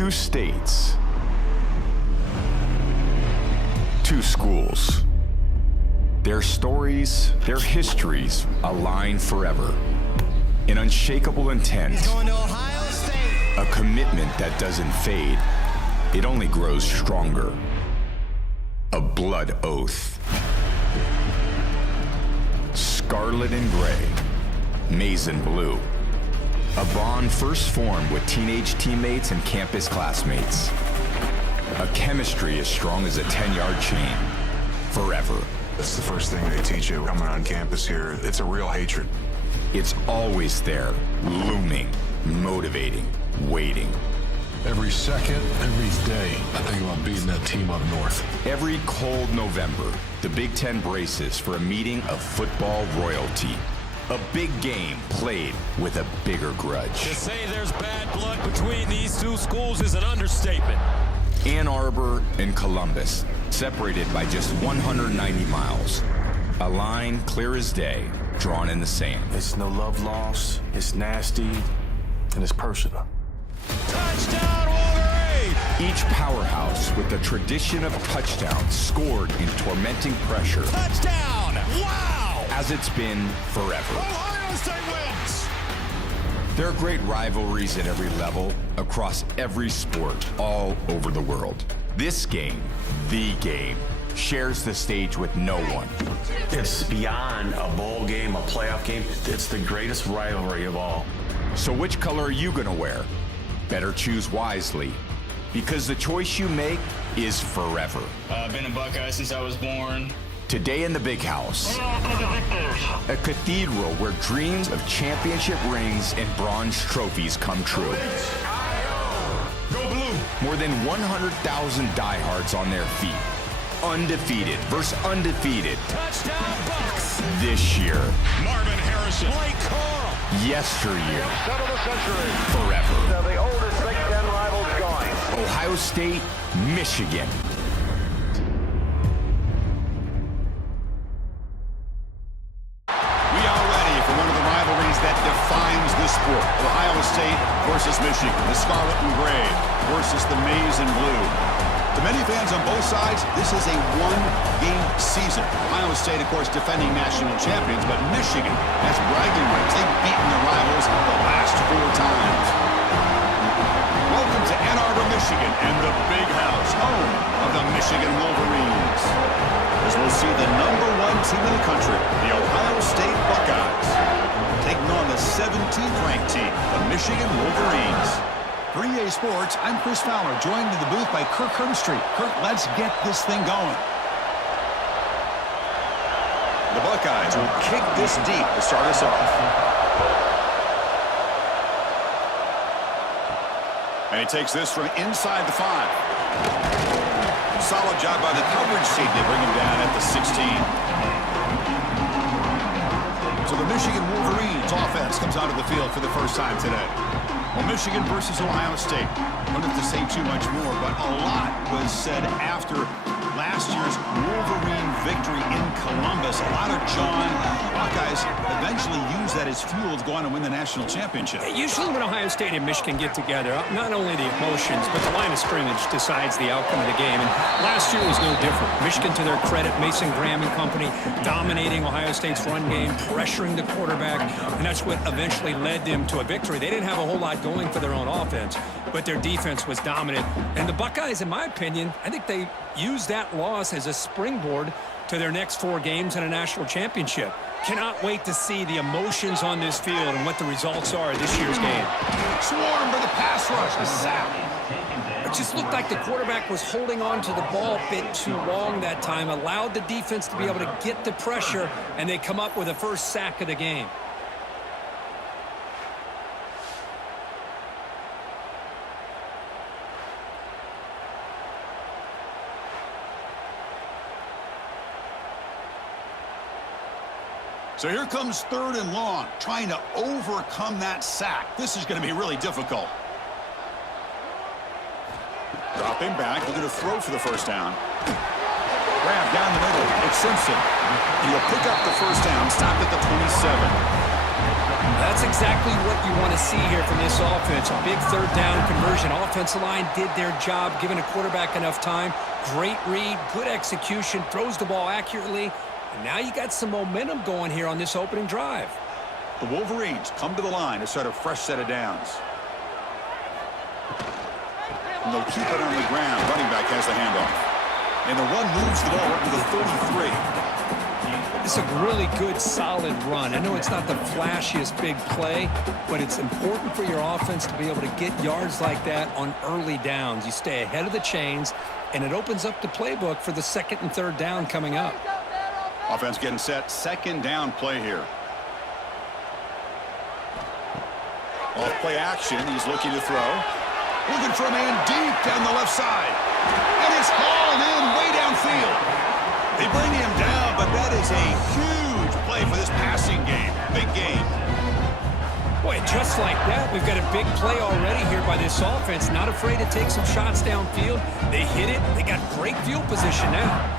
Two states. Two schools. Their stories, their histories align forever. An unshakable intent. He's going to Ohio State. A commitment that doesn't fade. It only grows stronger. A blood oath. Scarlet and gray. Maize and blue. A bond first formed with teenage teammates and campus classmates. A chemistry as strong as a 10-yard chain. Forever. That's the first thing they teach you coming on campus here. It's a real hatred. It's always there, looming, motivating, waiting. Every second, every day, I think about beating that team up north. Every cold November, the Big Ten braces for a meeting of football royalty. A big game played with a bigger grudge. To say there's bad blood between these two schools is an understatement. Ann Arbor and Columbus, separated by just 190 miles. A line clear as day, drawn in the sand. It's no love lost, it's nasty, and it's personal. Touchdown, Wolverine! Each powerhouse with a tradition of touchdowns scored in tormenting pressure. Touchdown! Wow! As it's been forever. Ohio State wins! There are great rivalries at every level, across every sport, all over the world. This game, the game, shares the stage with no one. It's beyond a bowl game, a playoff game. It's the greatest rivalry of all. So which color are you gonna wear? Better choose wisely, because the choice you make is forever. I've been a Buckeye since I was born. Today in the Big House, a cathedral where dreams of championship rings and bronze trophies come true. Go blue! More than 100,000 diehards on their feet. Undefeated versus undefeated. Touchdown, Bucks! This year. Marvin Harrison. Blake Coral! Yesteryear. Set of the century. Forever. Now the oldest Big Ten rivals going. Ohio State, Michigan. We are ready for one of the rivalries that defines this sport. Ohio State versus Michigan. The scarlet and gray versus the maize and blue. To many fans on both sides, this is a one-game season. Ohio State, of course, defending national champions, but Michigan has bragging rights. They've beaten their rivals the last 4 times. Welcome to Ann Arbor, Michigan, and the Big House, home of the Michigan Wolverines. As we'll see the #1 team in the country, the Ohio State Buckeyes, taking on the 17th ranked team, the Michigan Wolverines. For EA Sports, I'm Chris Fowler, joined in the booth by Kirk Herbstreit. Kirk, let's get this thing going. The Buckeyes will kick this deep to start us off. And he takes this from inside the 5. Solid job by the coverage team. They bring him down at the 16. So the Michigan Wolverines offense comes out of the field for the first time today. Well, Michigan versus Ohio State. Don't have to say too much more, but a lot was said after last year's Wolverine victory in Columbus. A lot of John Buckeyes eventually use that as fuel to go on and win the national championship. Usually when Ohio State and Michigan get together, not only the emotions, but the line of scrimmage decides the outcome of the game. And last year was no different. Michigan, to their credit, Mason Graham and company, dominating Ohio State's run game, pressuring the quarterback, and that's what eventually led them to a victory. They didn't have a whole lot going for their own offense, but their defense was dominant. And the Buckeyes, in my opinion, I think they used that loss as a springboard to their next 4 games in a national championship. Cannot wait to see the emotions on this field and what the results are of this year's game. Swarm for the pass rush. A sack. It just looked like the quarterback was holding on to the ball a bit too long that time, allowed the defense to be able to get the pressure, and they come up with the first sack of the game. So here comes 3rd and long, trying to overcome that sack. This is going to be really difficult. Dropping back, looking to throw for the first down. Grab down the middle. It's Simpson. He'll pick up the first down, stop at the 27. That's exactly what you want to see here from this offense. A big third down conversion. Offensive line did their job, giving a quarterback enough time. Great read, good execution, throws the ball accurately. And now you got some momentum going here on this opening drive. The Wolverines come to the line to start a fresh set of downs. And they'll keep it on the ground. Running back has the handoff. And the run moves the ball up to the 33. It's a really good, solid run. I know it's not the flashiest big play, but it's important for your offense to be able to get yards like that on early downs. You stay ahead of the chains, and it opens up the playbook for the second and third down coming up. Offense getting set. Second down play here. Off play action. He's looking to throw. Looking for a man deep down the left side. And it's hauled in way downfield. They bring him down, but that is a huge play for this passing game. Big game. Boy, just like that, we've got a big play already here by this offense. Not afraid to take some shots downfield. They hit it. They got great field position now.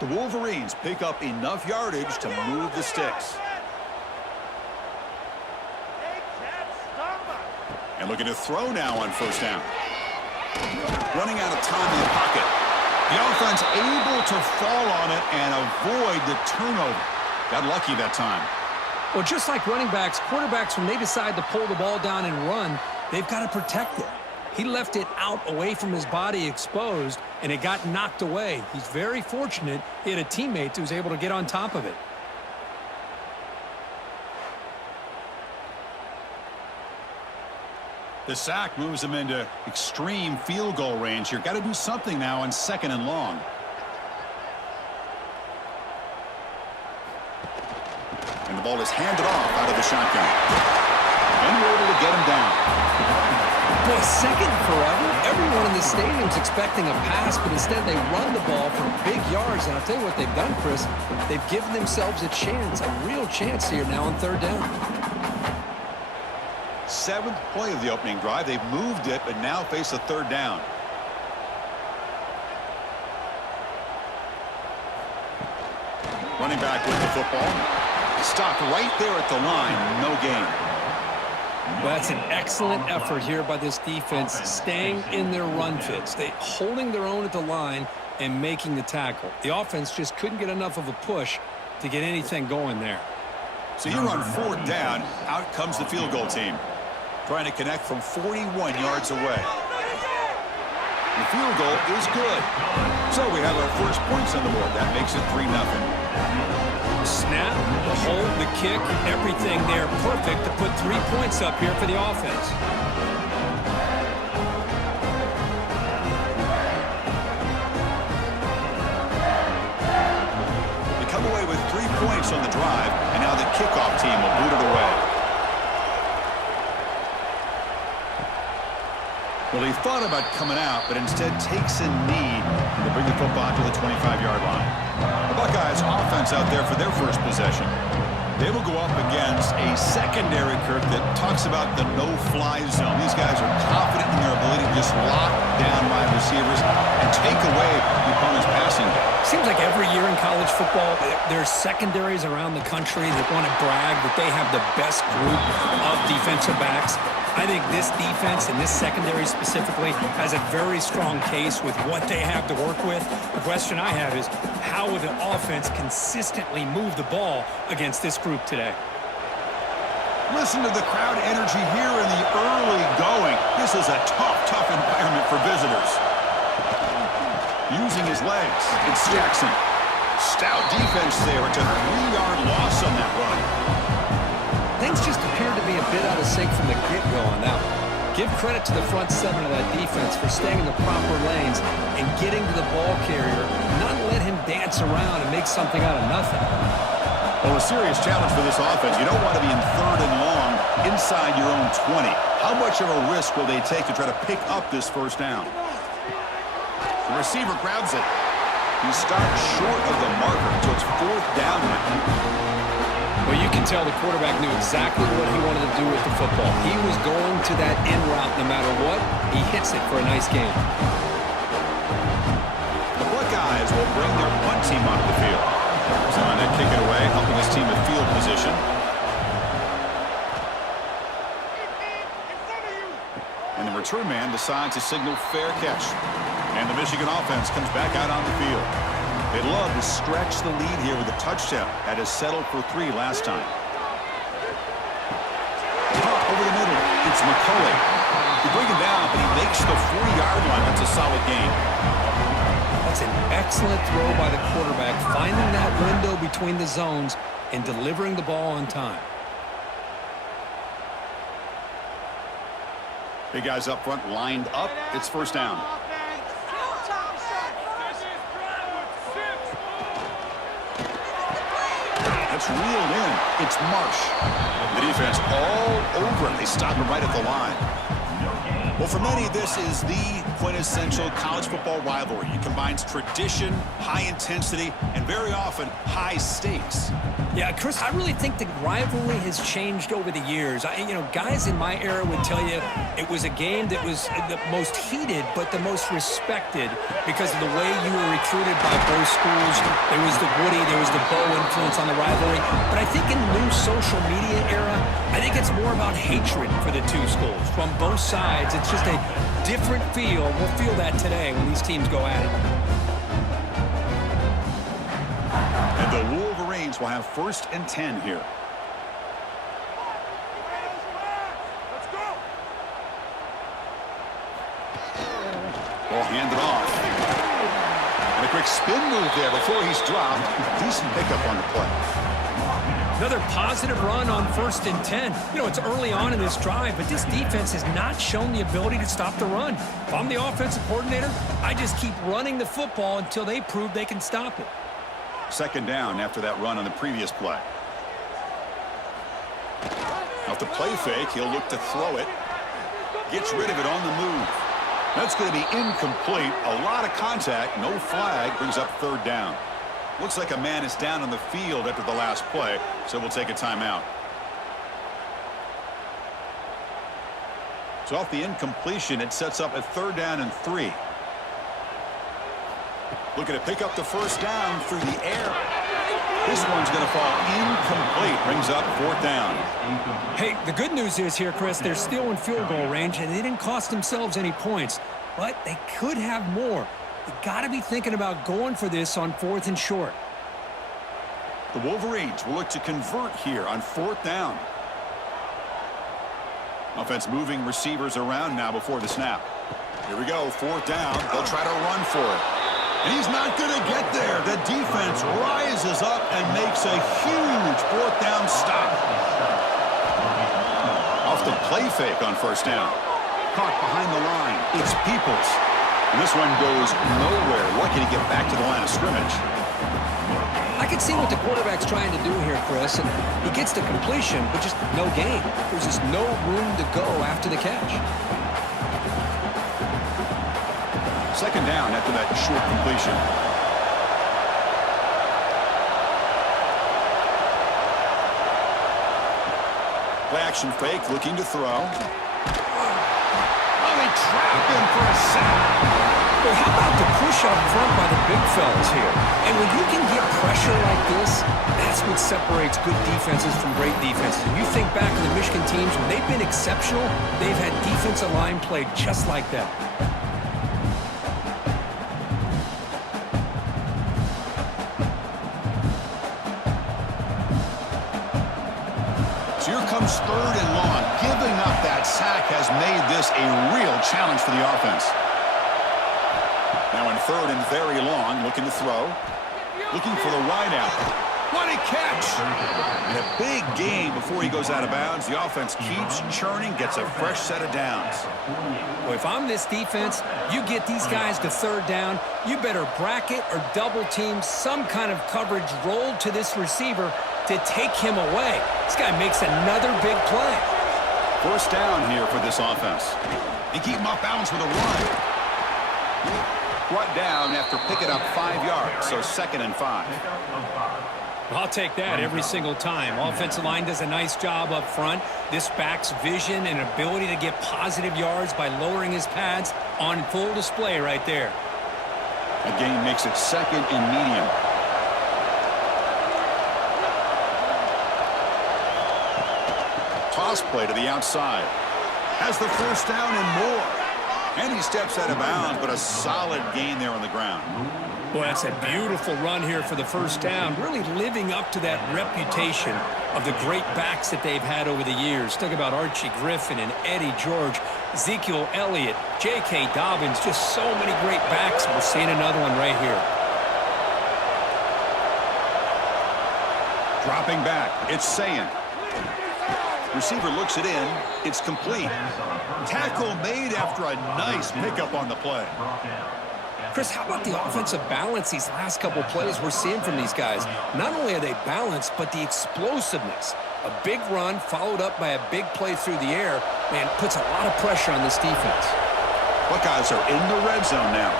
The Wolverines pick up enough yardage to move the sticks. And looking to throw now on first down. Running out of time in the pocket. The offense able to fall on it and avoid the turnover. Got lucky that time. Well, just like running backs, quarterbacks, when they decide to pull the ball down and run, they've got to protect it. He left it out away from his body exposed, and it got knocked away. He's very fortunate he had a teammate who was able to get on top of it. The sack moves him into extreme field goal range here. Got to do something now on second and long. And the ball is handed off out of the shotgun. And we're able to get him down. Boy, second and forever. Everyone in the stadium's expecting a pass, but instead they run the ball from big yards. And I'll tell you what they've done, Chris. They've given themselves a chance, a real chance here now on third down. Seventh play of the opening drive. They've moved it, but now face a third down. Running back with the football. Stopped right there at the line. No gain. Well, that's an excellent effort here by this defense, staying in their run fits. They holding their own at the line and making the tackle. The offense just couldn't get enough of a push to get anything going there. So you're on fourth down. Out comes the field goal team. Trying to connect from 41 yards away. The field goal is good. So we have our first points on the board. That makes it 3-0. Snap, the hold, the kick, everything there perfect to put 3 points up here for the offense. They come away with 3 points on the drive, and now the kickoff team will boot it away. Well, he thought about coming out, but instead takes a knee to bring the football to the 25-yard line. The Buckeyes offense out there for their first possession. They will go up against a secondary, Kirk, that talks about the no-fly zone. These guys are confident in their ability to just lock down wide receivers and take away the opponent's passing game. Seems like every year in college football, there's secondaries around the country that want to brag that they have the best group of defensive backs. I think this defense and this secondary specifically has a very strong case with what they have to work with. The question I have is, how will the offense consistently move the ball against this group today? Listen to the crowd energy here in the early going. This is a tough environment for visitors. Using his legs, it's Jackson. Stout defense there. It's a 3-yard loss on that run. Things just appear to be a bit out of sync from the get-go on that one. Give credit to the front seven of that defense for staying in the proper lanes and getting to the ball carrier, not let him dance around and make something out of nothing. Well, a serious challenge for this offense. You don't want to be in third and long inside your own 20. How much of a risk will they take to try to pick up this first down? The receiver grabs it. He starts short of the marker, so it's fourth down now. Well, Well, you can tell the quarterback knew exactly what he wanted to do with the football. He was going to that in route no matter what. He hits it for a nice gain. The Buckeyes will bring their punt team onto the field. Zimmerman kick it away, helping his team with field position. And the return man decides to signal fair catch. And the Michigan offense comes back out on the field. They'd love to stretch the lead here with a touchdown. That is settled for 3 last time. Over the middle, it's McCullough. They bring him down, but he makes the 40-yard line. That's a solid gain. That's an excellent throw by the quarterback, finding that window between the zones and delivering the ball on time. Big guys up front lined up. It's first down. It's reeled in. It's Marsh. The defense all over him. They stop him right at the line. Well, for many, this is the quintessential college football rivalry. It combines tradition, high intensity, and very often high stakes. Yeah, Chris, I really think the rivalry has changed over the years. Guys in my era would tell you it was a game that was the most heated but the most respected because of the way you were recruited by both schools. There was the Woody, there was the Bo influence on the rivalry. But I think in the new social media era, I think it's more about hatred for the two schools from both sides. It's just a different feel. We'll feel that today when these teams go at it. And the Wolverines will have 1st and 10 here. Ball handed off. And a quick spin move there before he's dropped. Decent pickup on the play. Another positive run on 1st and 10. It's early on in this drive, but this defense has not shown the ability to stop the run. If I'm the offensive coordinator, I just keep running the football until they prove they can stop it. 2nd down after that run on the previous play. Off the play fake, he'll look to throw it. Gets rid of it on the move. That's going to be incomplete. A lot of contact, no flag, brings up 3rd down. Looks like a man is down on the field after the last play, so we'll take a timeout. So off the incompletion, it sets up a 3rd down and 3. Looking to pick up the 1st down through the air. This one's going to fall incomplete. Brings up 4th down. Hey, the good news is here, Chris, they're still in field goal range, and they didn't cost themselves any points. But they could have more. You got to be thinking about going for this on 4th and short. The Wolverines will look to convert here on 4th down. Offense moving receivers around now before the snap. Here we go, 4th down. They'll try to run for it. And he's not going to get there. The defense rises up and makes a huge 4th down stop. Off the play fake on 1st down. Caught behind the line. It's Peoples. And this one goes nowhere. Lucky to get back to the line of scrimmage. I can see what the quarterback's trying to do here, Chris. And he gets the completion, but just no gain. There's just no room to go after the catch. 2nd down after that short completion. Play action fake, looking to throw. Oh, they trap him for a sack. Well, how about the push up front by the big fellas here? And when you can get pressure like this, that's what separates good defenses from great defenses. When you think back to the Michigan teams, when they've been exceptional, they've had defensive line play just like that. So here comes 3rd and long. Giving up that sack has made this a real challenge for the offense. Now in 3rd and very long, looking to throw. Looking for the wide out. What a catch! And a big gain before he goes out of bounds. The offense keeps churning, gets a fresh set of downs. Well, if I'm this defense, you get these guys to 3rd down, you better bracket or double team some kind of coverage rolled to this receiver to take him away. This guy makes another big play. 1st down here for this offense. They keep him off balance with a run. Brought down after picking up 5 yards, so 2nd and 5. I'll take that every single time. Offensive line does a nice job up front. This back's vision and ability to get positive yards by lowering his pads on full display right there. The gain makes it 2nd and medium. Toss play to the outside. Has the first down and more. And he steps out of bounds, but a solid gain there on the ground. Well, that's a beautiful run here for the first down, really living up to that reputation of the great backs that they've had over the years. Think about Archie Griffin and Eddie George, Ezekiel Elliott, J.K. Dobbins, just so many great backs. We're seeing another one right here. Dropping back, it's Sayin. Receiver looks it in. It's complete. Tackle made after a nice pickup on the play. Chris, how about the offensive balance these last couple plays we're seeing from these guys? Not only are they balanced, but the explosiveness. A big run followed up by a big play through the air, man, puts a lot of pressure on this defense. Buckeyes are in the red zone now.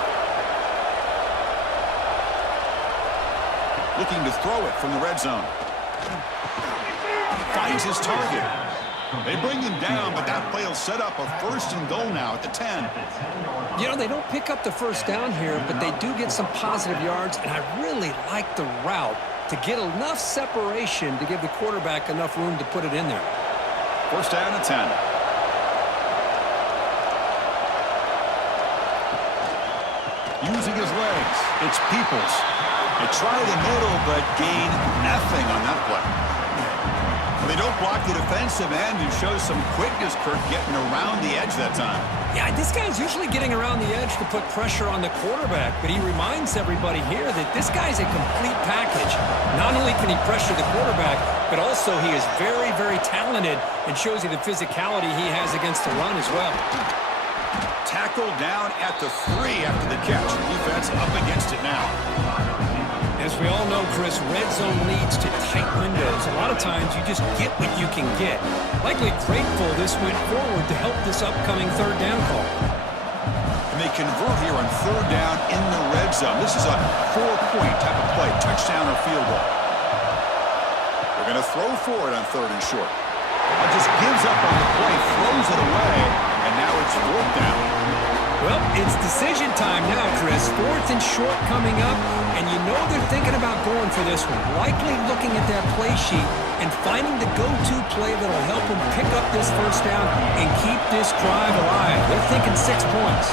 Looking to throw it from the red zone. Finds his target. They bring him down, but that play will set up a 1st and goal now at the 10. You know, they don't pick up the first down here, but they do get some positive yards, and I really like the route to get enough separation to give the quarterback enough room to put it in there. 1st down and 10. Using his legs, it's Peoples. They try the middle, but gain nothing on that play. They don't block the defensive end and show some quickness, Kirk, getting around the edge that time. Yeah, this guy's usually getting around the edge to put pressure on the quarterback, but he reminds everybody here that this guy's a complete package. Not only can he pressure the quarterback, but also he is very, very talented and shows you the physicality he has against the run as well. Tackled down at the 3 after the catch. Defense up against it now. As we all know, Chris, red zone leads to tight windows. A lot of times you just get what you can get. Likely grateful this went forward to help this upcoming 3rd down call. And they convert here on 3rd down in the red zone. This is a 4-point type of play, touchdown or field goal. They're going to throw for it on 3rd and short. Just gives up on the play, throws it away, and now it's 4th down. Well, it's decision time now, Chris. 4th and short coming up, and you know they're thinking about going for this one. Likely looking at that play sheet and finding the go-to play that'll help them pick up this first down and keep this drive alive. They're thinking 6 points.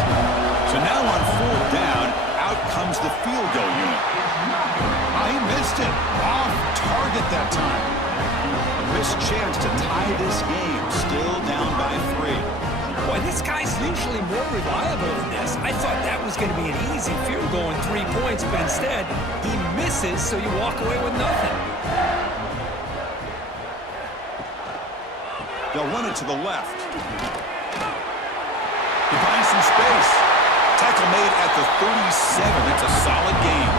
So now on 4th down, out comes the field goal unit. He missed it. Off target that time. A missed chance to tie this game. Still down by 3. Boy, this guy's usually more reliable than this. I thought that was going to be an easy field goal and 3 points, but instead, he misses, so you walk away with nothing. They'll run it to the left. He finds some space. Tackle made at the 37. That's a solid gain.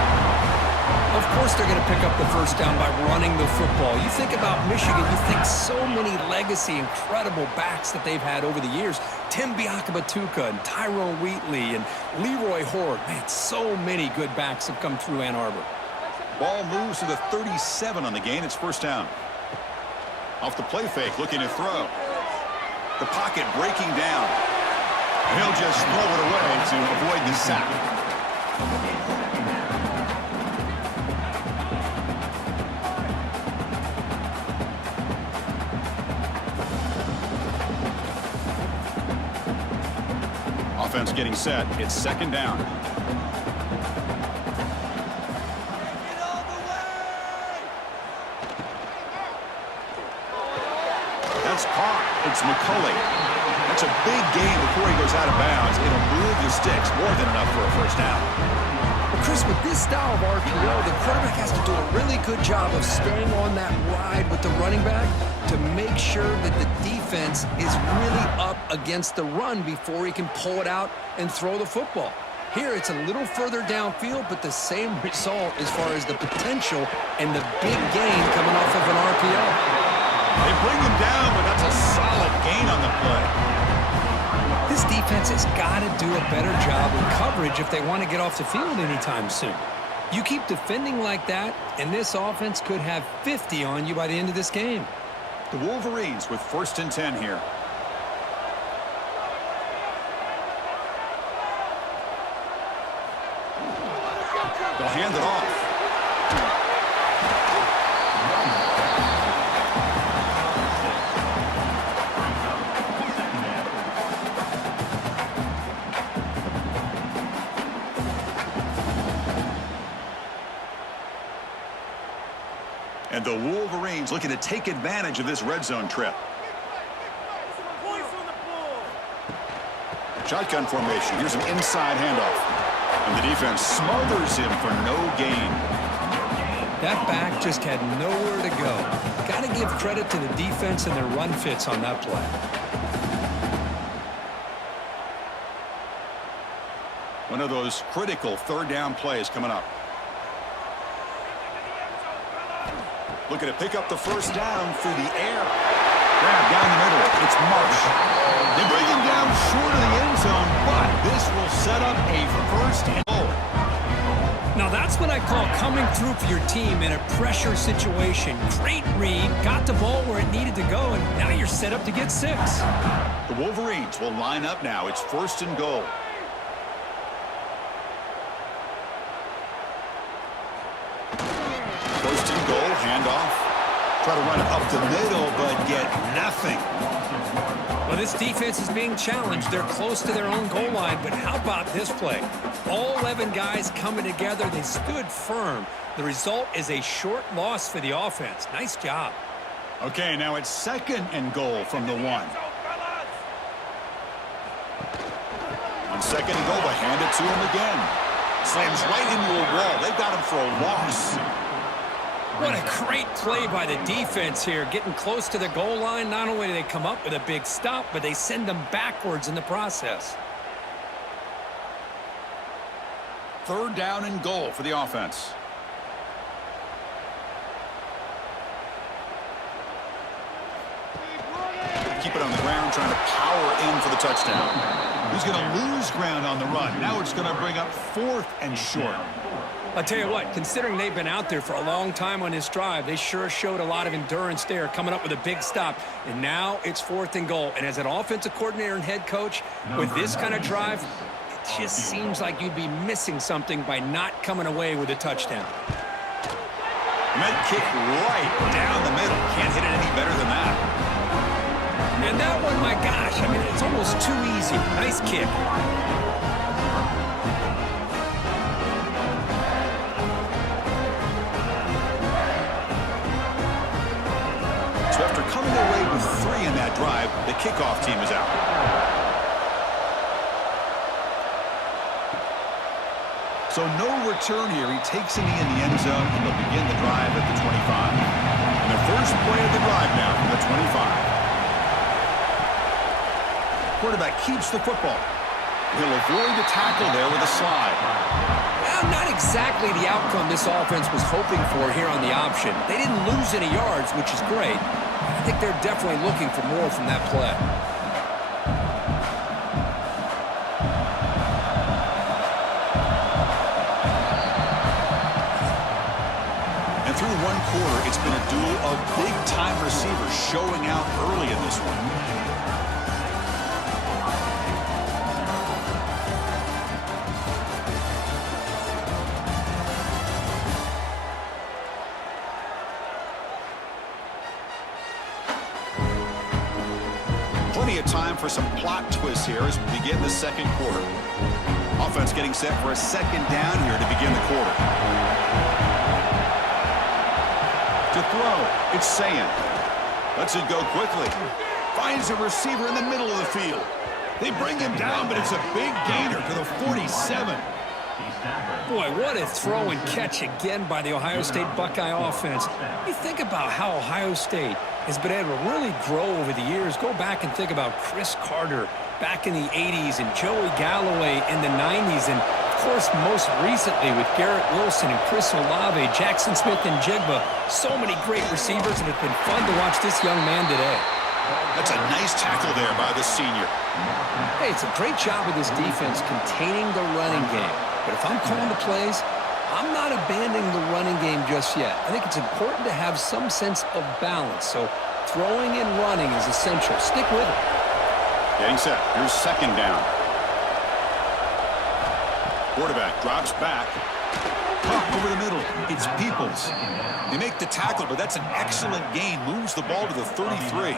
Of course they're going to pick up the first down by running the football. You think about Michigan, you think so many legacy, incredible backs that they've had over the years. Tim Biakabatuka and Tyrone Wheatley and Leroy Horde. Man, so many good backs have come through Ann Arbor. Ball moves to the 37 on the gain. It's 1st down. Off the play fake, looking to throw. The pocket breaking down. He'll just throw it away to avoid the sack. Offense getting set. It's 2nd down. That's caught. It's McCulley. That's a big gain before he goes out of bounds. It'll move the sticks. More than enough for a first down. Well, Chris, with this style of RPO, the quarterback has to do a really good job of staying on that ride with the running back to make sure that the defense is really up against the run before he can pull it out and throw the football. Here, it's a little further downfield, but the same result as far as the potential and the big gain coming off of an RPO. They bring him down, but that's a solid gain on the play. This defense has got to do a better job with coverage if they want to get off the field anytime soon. You keep defending like that, and this offense could have 50 on you by the end of this game. The Wolverines with 1st and 10 here. They'll hand it off. And the Wolverines looking to take advantage of this red zone trip. Shotgun formation. Here's an inside handoff. And the defense smothers him for no gain. That back just had nowhere to go. Got to give credit to the defense and their run fits on that play. One of those critical 3rd down plays coming up. Looking to pick up the 1st down through the air. Grab down the middle. It's Marsh. They bring him down short of the end zone, but this will set up a 1st and goal. Now that's what I call coming through for your team in a pressure situation. Great read, got the ball where it needed to go, and now you're set up to get 6. The Wolverines will line up now. It's 1st and goal. Handoff. Try to run it up the middle, but get nothing. Well, this defense is being challenged. They're close to their own goal line, but how about this play? All 11 guys coming together. They stood firm. The result is a short loss for the offense. Nice job. Okay, now it's 2nd and goal from the 1. On 2nd and goal, they hand it to him again. Slams right into a wall. They've got him for a loss. What a great play by the defense here. Getting close to the goal line, not only do they come up with a big stop, but they send them backwards in the process. 3rd down and goal for the offense. Keep it on the ground, trying to power in for the touchdown. He's going to lose ground on the run. Now it's going to bring up 4th and short. I'll tell you what, considering they've been out there for a long time on this drive, they sure showed a lot of endurance there, coming up with a big stop. And now it's 4th and goal. And as an offensive coordinator and head coach, with this kind of drive, it just seems like you'd be missing something by not coming away with a touchdown. Met kick right down the middle. Can't hit it any better than that. And that one, my gosh, I mean, it's almost too easy. Nice kick. So after coming away with 3 in that drive, the kickoff team is out. So no return here. He takes it in the end zone, and they'll begin the drive at the 25. And the first play of the drive now from the 25. Quarterback keeps the football. He'll avoid the tackle there with a slide. Well, not exactly the outcome this offense was hoping for here on the option. They didn't lose any yards, which is great. I think they're definitely looking for more from that play. And through 1 quarter, it's been a duel of big-time receivers showing out early in this one. Plenty of time for some plot twists here as we begin the 2nd quarter. Offense getting set for a 2nd down here to begin the quarter. To throw, it's Sayan. Lets it go quickly. Finds a receiver in the middle of the field. They bring him down, but it's a big gainer to the 47. Boy, what a throw and catch again by the Ohio State Buckeye offense. You think about how Ohio State has been able to really grow over the years. Go back and think about Chris Carter back in the 80s and Joey Galloway in the 90s. And, of course, most recently with Garrett Wilson and Chris Olave, Jackson Smith and Jigba. So many great receivers, and it's been fun to watch this young man today. That's a nice tackle there by the senior. Hey, it's a great job with this defense containing the running game. But if I'm calling the plays, I'm not abandoning the running game just yet. I think it's important to have some sense of balance. So throwing and running is essential. Stick with it. Getting set. Here's second down. Quarterback drops back. Pop over the middle. It's Peoples. They make the tackle, but that's an excellent gain. Moves the ball to the 33.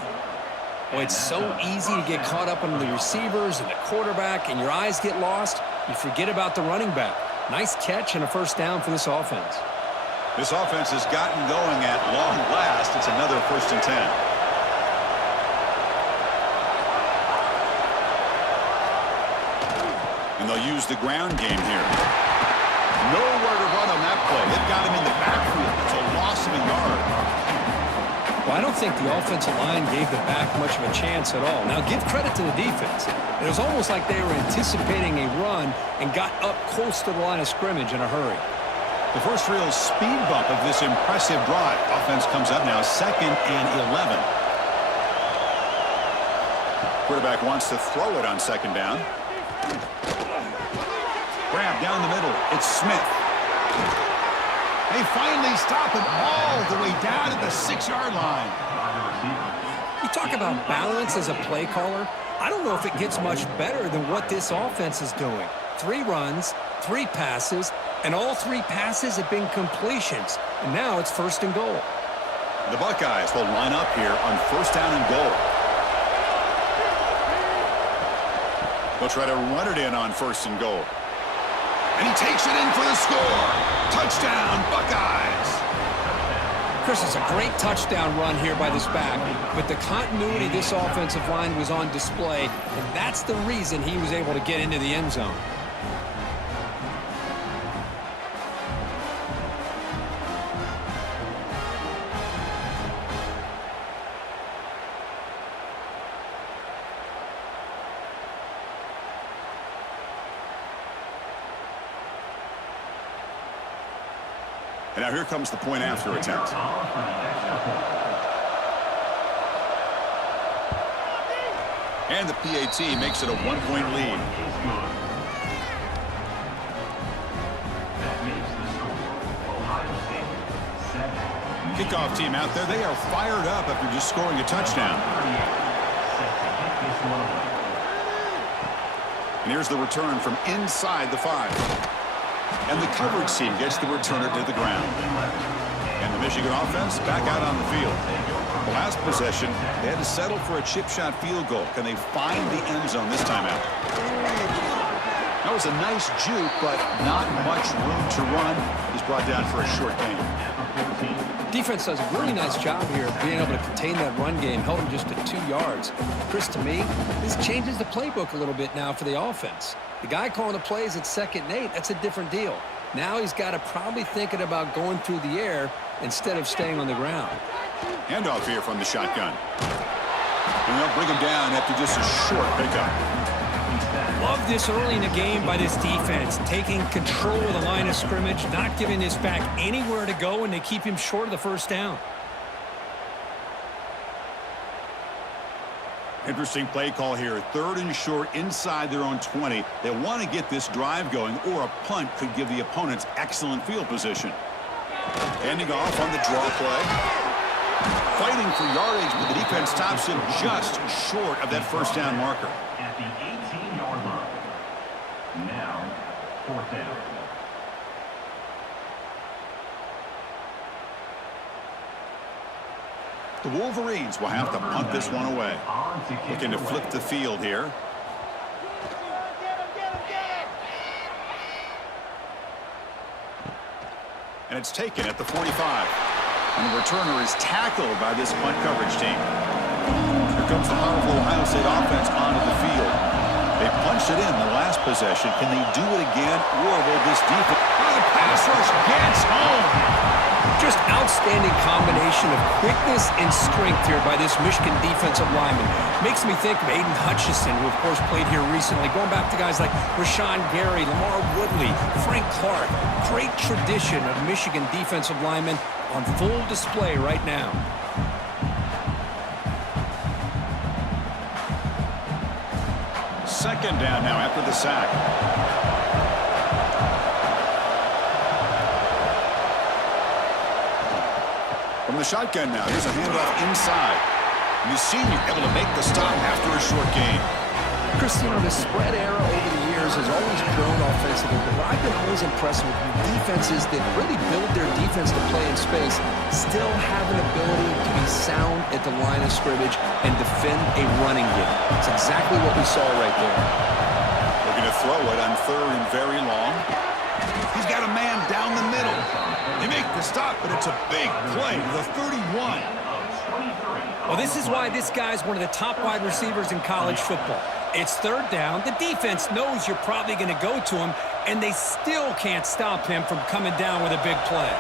Well, it's so easy to get caught up on the receivers and the quarterback, and your eyes get lost. You forget about the running back. Nice catch and a first down for this offense. This offense has gotten going at long last. It's another 1st and 10. And they'll use the ground game here. Nowhere to run on that play. They've got him in the backfield. It's a loss of a yard. Well, I don't think the offensive line gave the back much of a chance at all. Now, give credit to the defense. It was almost like they were anticipating a run and got up close to the line of scrimmage in a hurry. The first real speed bump of this impressive drive. Offense comes up now 2nd and 11. Quarterback wants to throw it on 2nd down. Grab down the middle. It's Smith. They finally stop him all the way down at the 6-yard line. You talk about balance as a play caller. I don't know if it gets much better than what this offense is doing. 3 runs, 3 passes, and all 3 passes have been completions. And now it's 1st and goal. The Buckeyes will line up here on 1st down and goal. They'll try to run it in on 1st and goal. And he takes it in for the score. Touchdown, Buckeyes. Chris, it's a great touchdown run here by this back, but the continuity of this offensive line was on display, and that's the reason he was able to get into the end zone. And now here comes the point after attempt. And the PAT makes it a 1-point lead. Kickoff team out there. They are fired up after just scoring a touchdown. And here's the return from inside the 5. And the coverage team gets the returner to the ground. And the Michigan offense back out on the field. The last possession, they had to settle for a chip shot field goal. Can they find the end zone this time out? That was a nice juke, but not much room to run. He's brought down for a short gain. Defense does a really nice job here of being able to contain that run game, held him just at 2 yards. Chris, to me, this changes the playbook a little bit now for the offense. The guy calling the plays at 2nd and 8, that's a different deal. Now he's got to probably thinking about going through the air instead of staying on the ground. Handoff here from the shotgun. And they'll bring him down after just a short pickup. Love this early in the game by this defense, taking control of the line of scrimmage, not giving this back anywhere to go, and they keep him short of the 1st down. Interesting play call here. 3rd and short inside their own 20. They want to get this drive going, or a punt could give the opponents excellent field position. Handing off on the draw play. Fighting for yardage, but the defense stops him just short of that 1st down marker. At the 18-yard line. Now, 4th down. The Wolverines will have to punt this one away. Looking to flip the field here. And it's taken at the 45. And the returner is tackled by this punt coverage team. Here comes the powerful Ohio State offense onto the field. They punched it in the last possession. Can they do it again, or will this defense... Oh, the pass rush gets home. Just outstanding combination of quickness and strength here by this Michigan defensive lineman. Makes me think of Aiden Hutchinson, who of course played here recently. Going back to guys like Rashawn Gary, Lamar Woodley, Frank Clark. Great tradition of Michigan defensive linemen on full display right now. Second down now after the sack. the shotgun now. Here's a handoff inside. You see him able to make the stop after a short gain. Chris, you know, the spread era over the years has always grown offensively, but what I've been always impressed with defenses that really build their defense to play in space still have an ability to be sound at the line of scrimmage and defend a running game. It's exactly what we saw right there. Looking to throw it on 3rd and very long. He's got a man down the middle. They make the stop, but it's a big play to the 31. Well, this is why this guy's one of the top wide receivers in college football. It's 3rd down. The defense knows you're probably going to go to him, and they still can't stop him from coming down with a big play.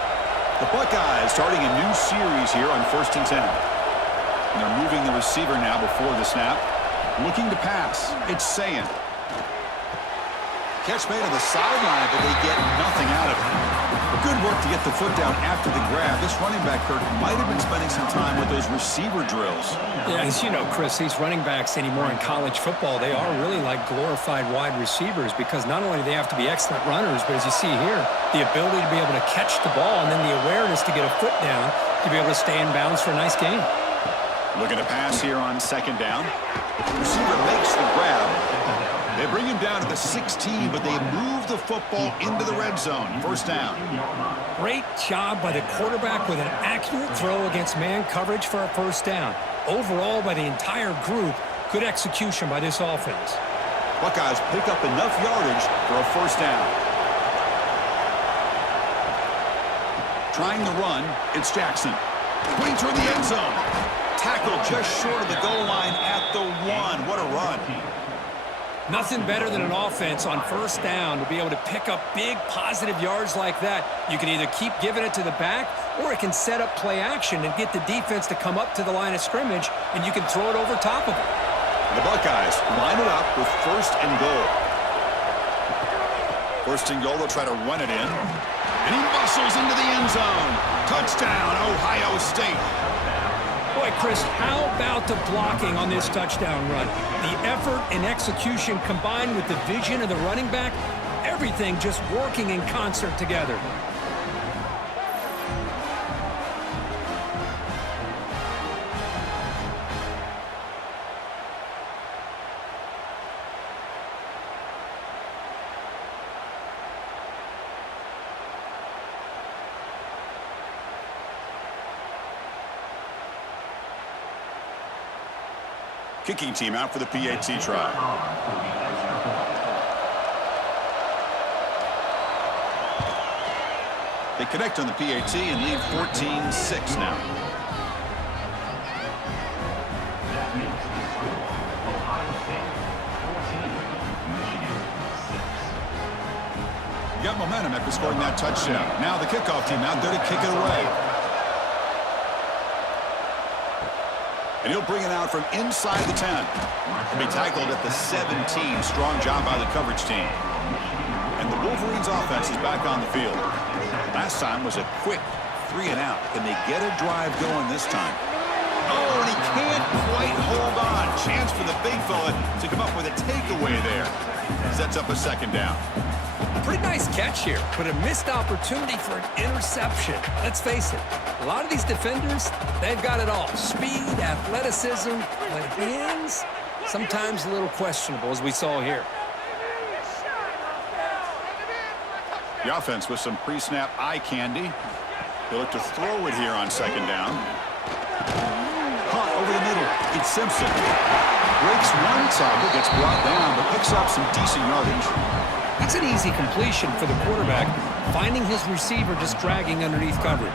The Buckeyes starting a new series here on 1st and 10. And they're moving the receiver now before the snap. Looking to pass. It's Sayin. Catch made on the sideline, but they get nothing out of it. Good work to get the foot down after the grab. This running back, Kirk, might have been spending some time with those receiver drills. Yeah, as you know, Chris, these running backs anymore in college football, they are really like glorified wide receivers because not only do they have to be excellent runners, but as you see here, the ability to be able to catch the ball and then the awareness to get a foot down to be able to stay in bounds for a nice gain. Looking to pass here on 2nd down. Receiver makes the grab. They bring him down to the 16, but they move the football into the red zone. 1st down. Great job by the quarterback with an accurate throw against man coverage for a 1st down. Overall, by the entire group, good execution by this offense. Buckeyes pick up enough yardage for a 1st down. Trying to run, it's Jackson. Putting toward the end zone. Tackle just short of the goal line at the 1. What a run. Nothing better than an offense on 1st down to be able to pick up big positive yards like that. You can either keep giving it to the back or it can set up play action and get the defense to come up to the line of scrimmage and you can throw it over top of it. The Buckeyes line it up with 1st and goal. 1st and goal, they'll try to run it in. And he muscles into the end zone. Touchdown, Ohio State. Boy, Chris, how about the blocking on this touchdown run? The effort and execution combined with the vision of the running back, everything just working in concert together. Kicking team out for the PAT try. They connect on the PAT and lead 14-6 now. That makes the score Ohio State 14, Michigan 6. You got momentum after scoring that touchdown. Now the kickoff team out there to kick it away. And he'll bring it out from inside the 10. He'll be tackled at the 17. Strong job by the coverage team. And the Wolverines offense is back on the field. Last time was a quick 3 and out. Can they get a drive going this time? Oh, and he can't quite hold on. Chance for the big fella to come up with a takeaway there. Sets up a 2nd down. Pretty nice catch here, but a missed opportunity for an interception. Let's face it, a lot of these defenders, they've got it all. Speed, athleticism, but hands, sometimes a little questionable, as we saw here. The offense with some pre-snap eye candy. They look to throw it here on 2nd down. Caught over the middle. It's Simpson. Breaks one tackle, gets brought down, but picks up some decent yardage. That's an easy completion for the quarterback, finding his receiver just dragging underneath coverage.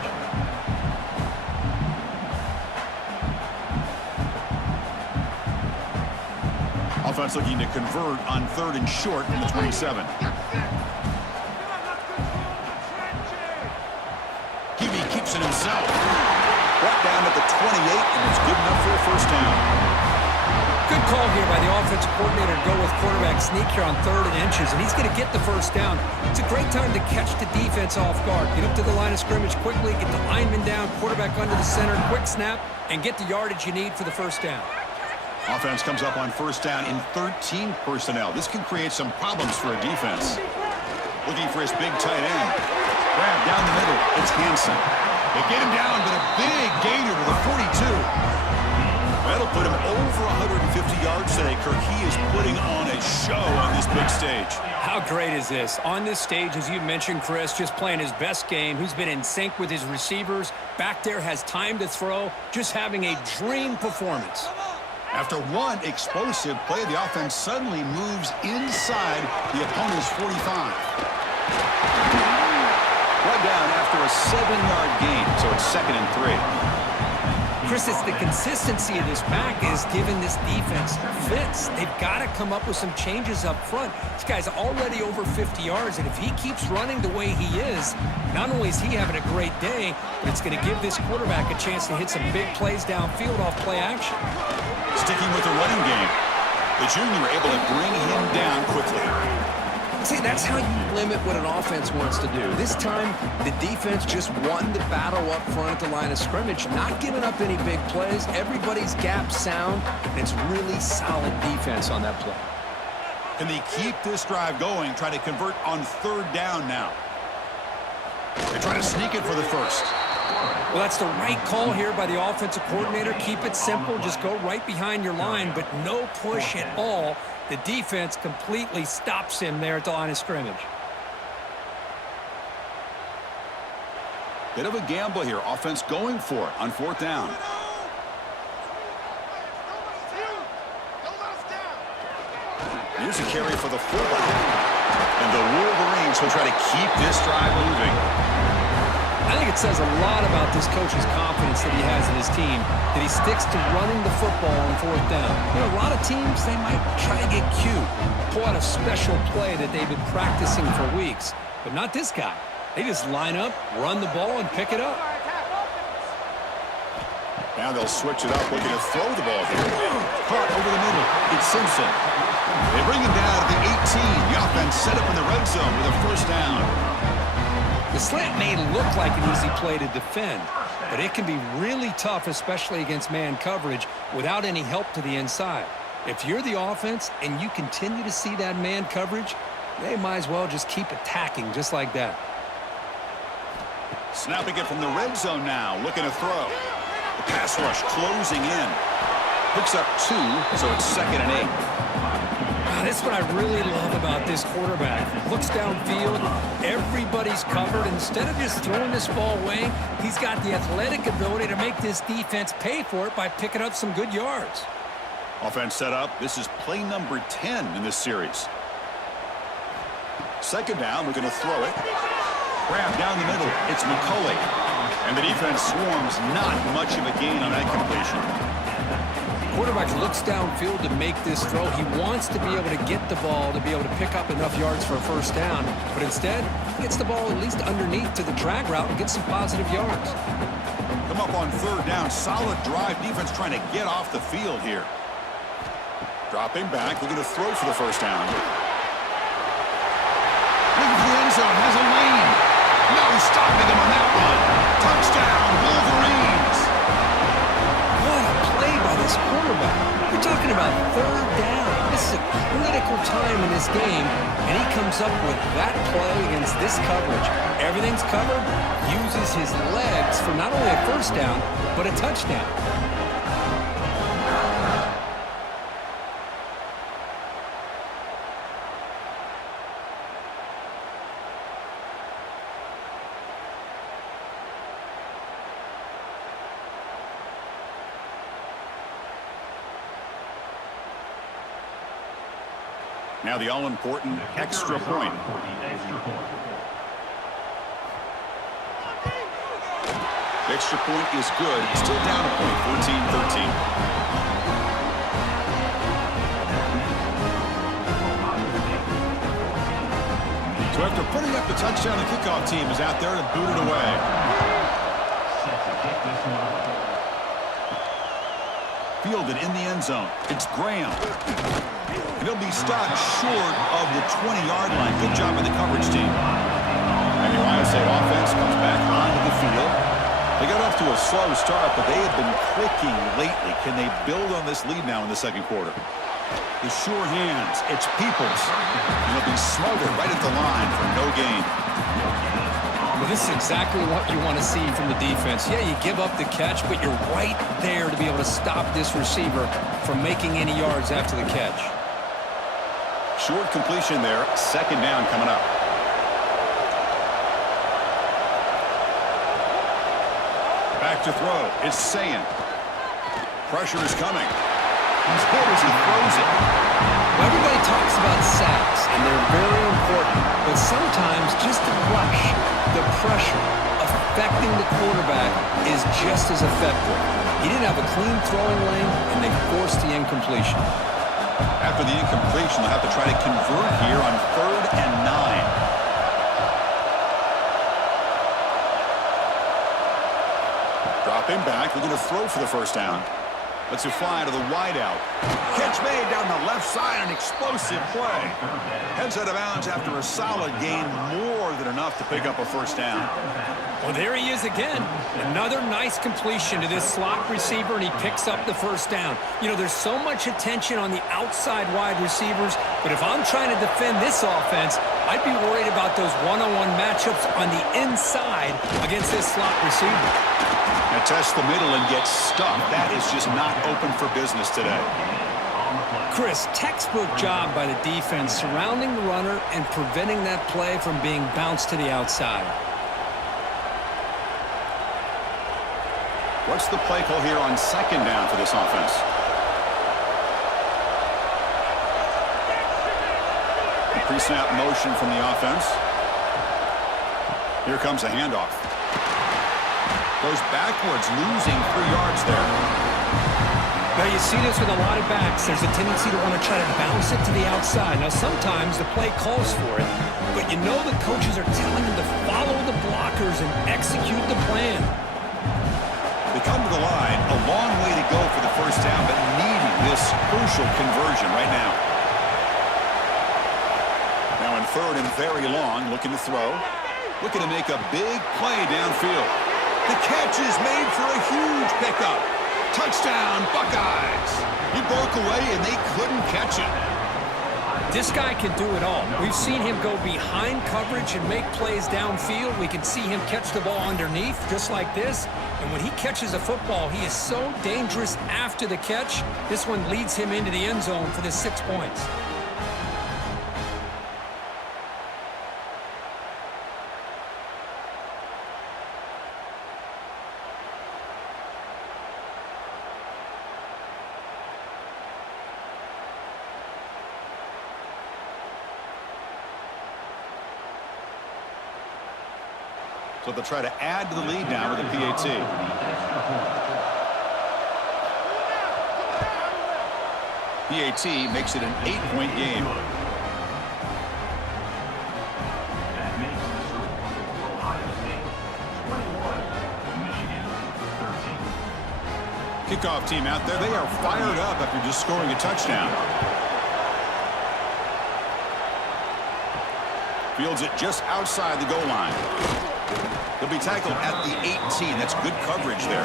Offense looking to convert on 3rd and short from the 27. Hebe keeps it himself. Brought down at the 28, and it's good enough for a 1st down. Good call here by the offensive coordinator to go with quarterback sneak here on 3rd and inches, and he's going to get the 1st down. It's a great time to catch the defense off guard. Get up to the line of scrimmage quickly, get the lineman down, quarterback under the center, quick snap, and get the yardage you need for the 1st down. Offense comes up on 1st down in 13 personnel. This can create some problems for a defense. Looking for his big tight end. Grab down the middle. It's Hansen. They get him down, but a big gainer to the 42. That'll put him over 150 yards today, Kirk. He is putting on a show on this big stage. How great is this? On this stage, as you mentioned, Chris, just playing his best game. He's been in sync with his receivers. Back there, has time to throw. Just having a dream performance. After one explosive play, the offense suddenly moves inside the opponent's 45. Brought down after a 7-yard gain, so it's 2nd and 3. Chris, it's the consistency of this back is giving this defense fits. They've got to come up with some changes up front. This guy's already over 50 yards, and if he keeps running the way he is, not only is he having a great day, but it's going to give this quarterback a chance to hit some big plays downfield off play action. Sticking with the running game, the junior able to bring him down quickly. See, that's how you limit what an offense wants to do. This time, the defense just won the battle up front at the line of scrimmage, not giving up any big plays. Everybody's gap sound, and it's really solid defense on that play. Can they keep this drive going, try to convert on 3rd down now? They're trying to sneak it for the first. Well, that's the right call here by the offensive coordinator. Keep it simple. Just go right behind your line, but no push at all. The defense completely stops him there at the line of scrimmage. Bit of a gamble here. Offense going for it on 4th down. Here's a carry for the fullback. And the Wolverines will try to keep this drive moving. I think it says a lot about this coach's confidence that he has in his team, that he sticks to running the football on 4th down. You know, a lot of teams, they might try to get cute, pull out a special play that they've been practicing for weeks, but not this guy. They just line up, run the ball, and pick it up. Now they'll switch it up, looking to throw the ball here. Caught over the middle. It's Simpson. They bring him down to the 18. The offense set up in the red zone with a 1st down. The slant may look like an easy play to defend, but it can be really tough, especially against man coverage, without any help to the inside. If you're the offense and you continue to see that man coverage, they might as well just keep attacking just like that. Snapping it from the red zone now, looking to throw. The pass rush closing in. Picks up 2, so it's 2nd and 8. That's what I really love about this quarterback. Looks downfield, everybody's covered. Instead of just throwing this ball away, he's got the athletic ability to make this defense pay for it by picking up some good yards. Offense set up. This is play number 10 in this series. 2nd down, we're going to throw it. Grab down the middle. It's McCulley. And the defense swarms. Not much of a gain on that completion. Quarterback looks downfield to make this throw. He wants to be able to get the ball to be able to pick up enough yards for a 1st down, but instead, he gets the ball at least underneath to the drag route and gets some positive yards. Come up on 3rd down. Solid drive. Defense trying to get off the field here. Dropping back. Looking to throw for the 1st down. Looking for the end zone. Has a lane. No stopping him on that one. Touchdown, Wolverines. What a play by this quarterback. We're talking about 3rd down. This is a critical time in this game, and he comes up with that play against this coverage. Everything's covered, uses his legs for not only a 1st down, but a touchdown. Now the all-important extra point. The extra point is good. Still down a point, 14-13. So after putting up the touchdown, the kickoff team is out there to boot it away. Fielded in the end zone. It's Graham. And he'll be stopped short of the 20-yard line. Good job by the coverage team. And the Ohio State offense comes back onto the field. They got off to a slow start, but they have been clicking lately. Can they build on this lead now in the 2nd quarter? The sure hands. It's Peoples. And he'll be smothered right at the line for no gain. This is exactly what you want to see from the defense. Yeah, you give up the catch, but you're right there to be able to stop this receiver from making any yards after the catch. Short completion there. Second down coming up. Back to throw. It's Sayin. Pressure is coming. He's hit as he throws it. Everybody talks about sacks, and they're very important, but sometimes just the rush, the pressure, affecting the quarterback is just as effective. He didn't have a clean throwing lane, and they forced the incompletion. After the incompletion, they'll have to try to convert here on 3rd and 9. Dropping back, they're going to throw for the first down. Let's it fly to the wideout. Catch made down the left side, an explosive play. Heads out of bounds after a solid gain, more than enough to pick up a first down. Well, there he is again. Another nice completion to this slot receiver, and he picks up the first down. You know, there's so much attention on the outside wide receivers, but if I'm trying to defend this offense, I'd be worried about those one-on-one matchups on the inside against this slot receiver. Now test the middle and get stuck. That is just not open for business today. Chris, textbook job by the defense surrounding the runner and preventing that play from being bounced to the outside. What's the play call here on second down for this offense? Pre-snap motion from the offense. Here comes a handoff. Goes backwards, losing 3 yards there. Now you see this with a lot of backs. There's a tendency to want to try to bounce it to the outside. Now sometimes the play calls for it, but you know the coaches are telling them to follow the blockers and execute the plan. They come to the line, a long way to go for the first down, but needing this crucial conversion right now. Now in 3rd and very long, looking to throw. Looking to make a big play downfield. The catch is made for a huge pickup. Touchdown, Buckeyes. He broke away, and they couldn't catch him. This guy can do it all. We've seen him go behind coverage and make plays downfield. We can see him catch the ball underneath, just like this. And when he catches a football, he is so dangerous after the catch. This one leads him into the end zone for the 6 points. So they'll try to add to the lead now with a PAT. PAT makes it an 8-point game. That makes the score Ohio State 21, Michigan 13. Kickoff team out there. They are fired up after just scoring a touchdown. Fields it just outside the goal line. He'll be tackled at the 18. That's good coverage there.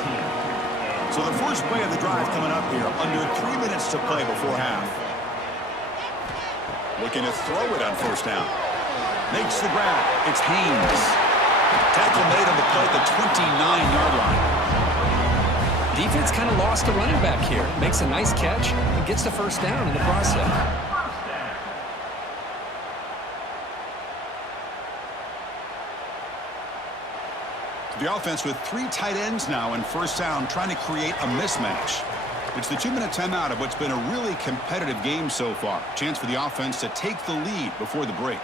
So the first play of the drive coming up here. Under 3 minutes to play before half. Looking to throw it on first down. Makes the grab. It's Haynes. Tackle made on the play at the 29-yard line. Defense kind of lost the running back here. Makes a nice catch and gets the first down in the process. The offense with 3 tight ends now in first down, trying to create a mismatch. It's the 2-minute timeout of what's been a really competitive game so far. Chance for the offense to take the lead before the break.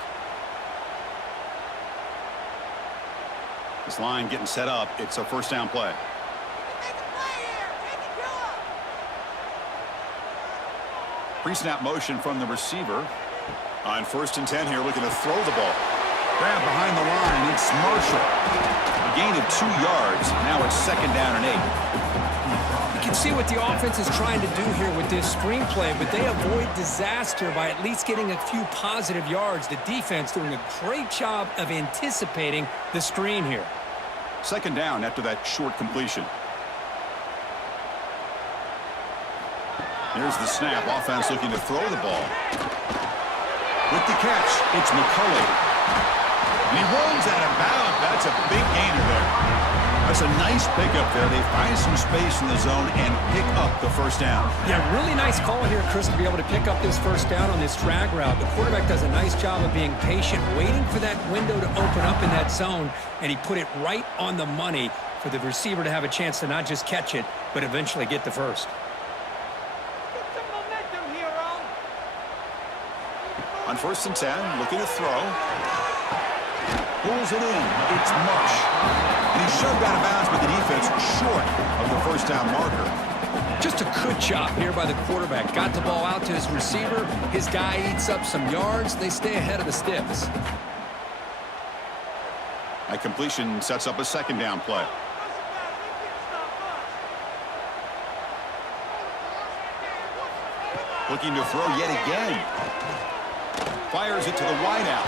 This line getting set up. It's a first down play. Pre-snap motion from the receiver. On 1st and 10 here, looking to throw the ball. Grab behind the line. It's Marshall. A gain of 2 yards. Now it's 2nd down and 8. You can see what the offense is trying to do here with this screenplay, but they avoid disaster by at least getting a few positive yards. The defense doing a great job of anticipating the screen here. 2nd down after that short completion. Here's the snap. Offense looking to throw the ball. With the catch, it's McCulley. And he rolls out of bounds. That's a big gainer there. That's a nice pickup there. They find some space in the zone and pick up the first down. Yeah, really nice call here, Chris, to be able to pick up this first down on this drag route. The quarterback does a nice job of being patient, waiting for that window to open up in that zone, and he put it right on the money for the receiver to have a chance to not just catch it, but eventually get the first. On 1st and 10, looking to throw. Pulls it in. It's Marsh. And he's shoved out of bounds with the defense short of the first down marker. Just a good job here by the quarterback. Got the ball out to his receiver. His guy eats up some yards. They stay ahead of the Sticks. That completion sets up a second down play. Looking to throw yet again. Fires it to the wideout.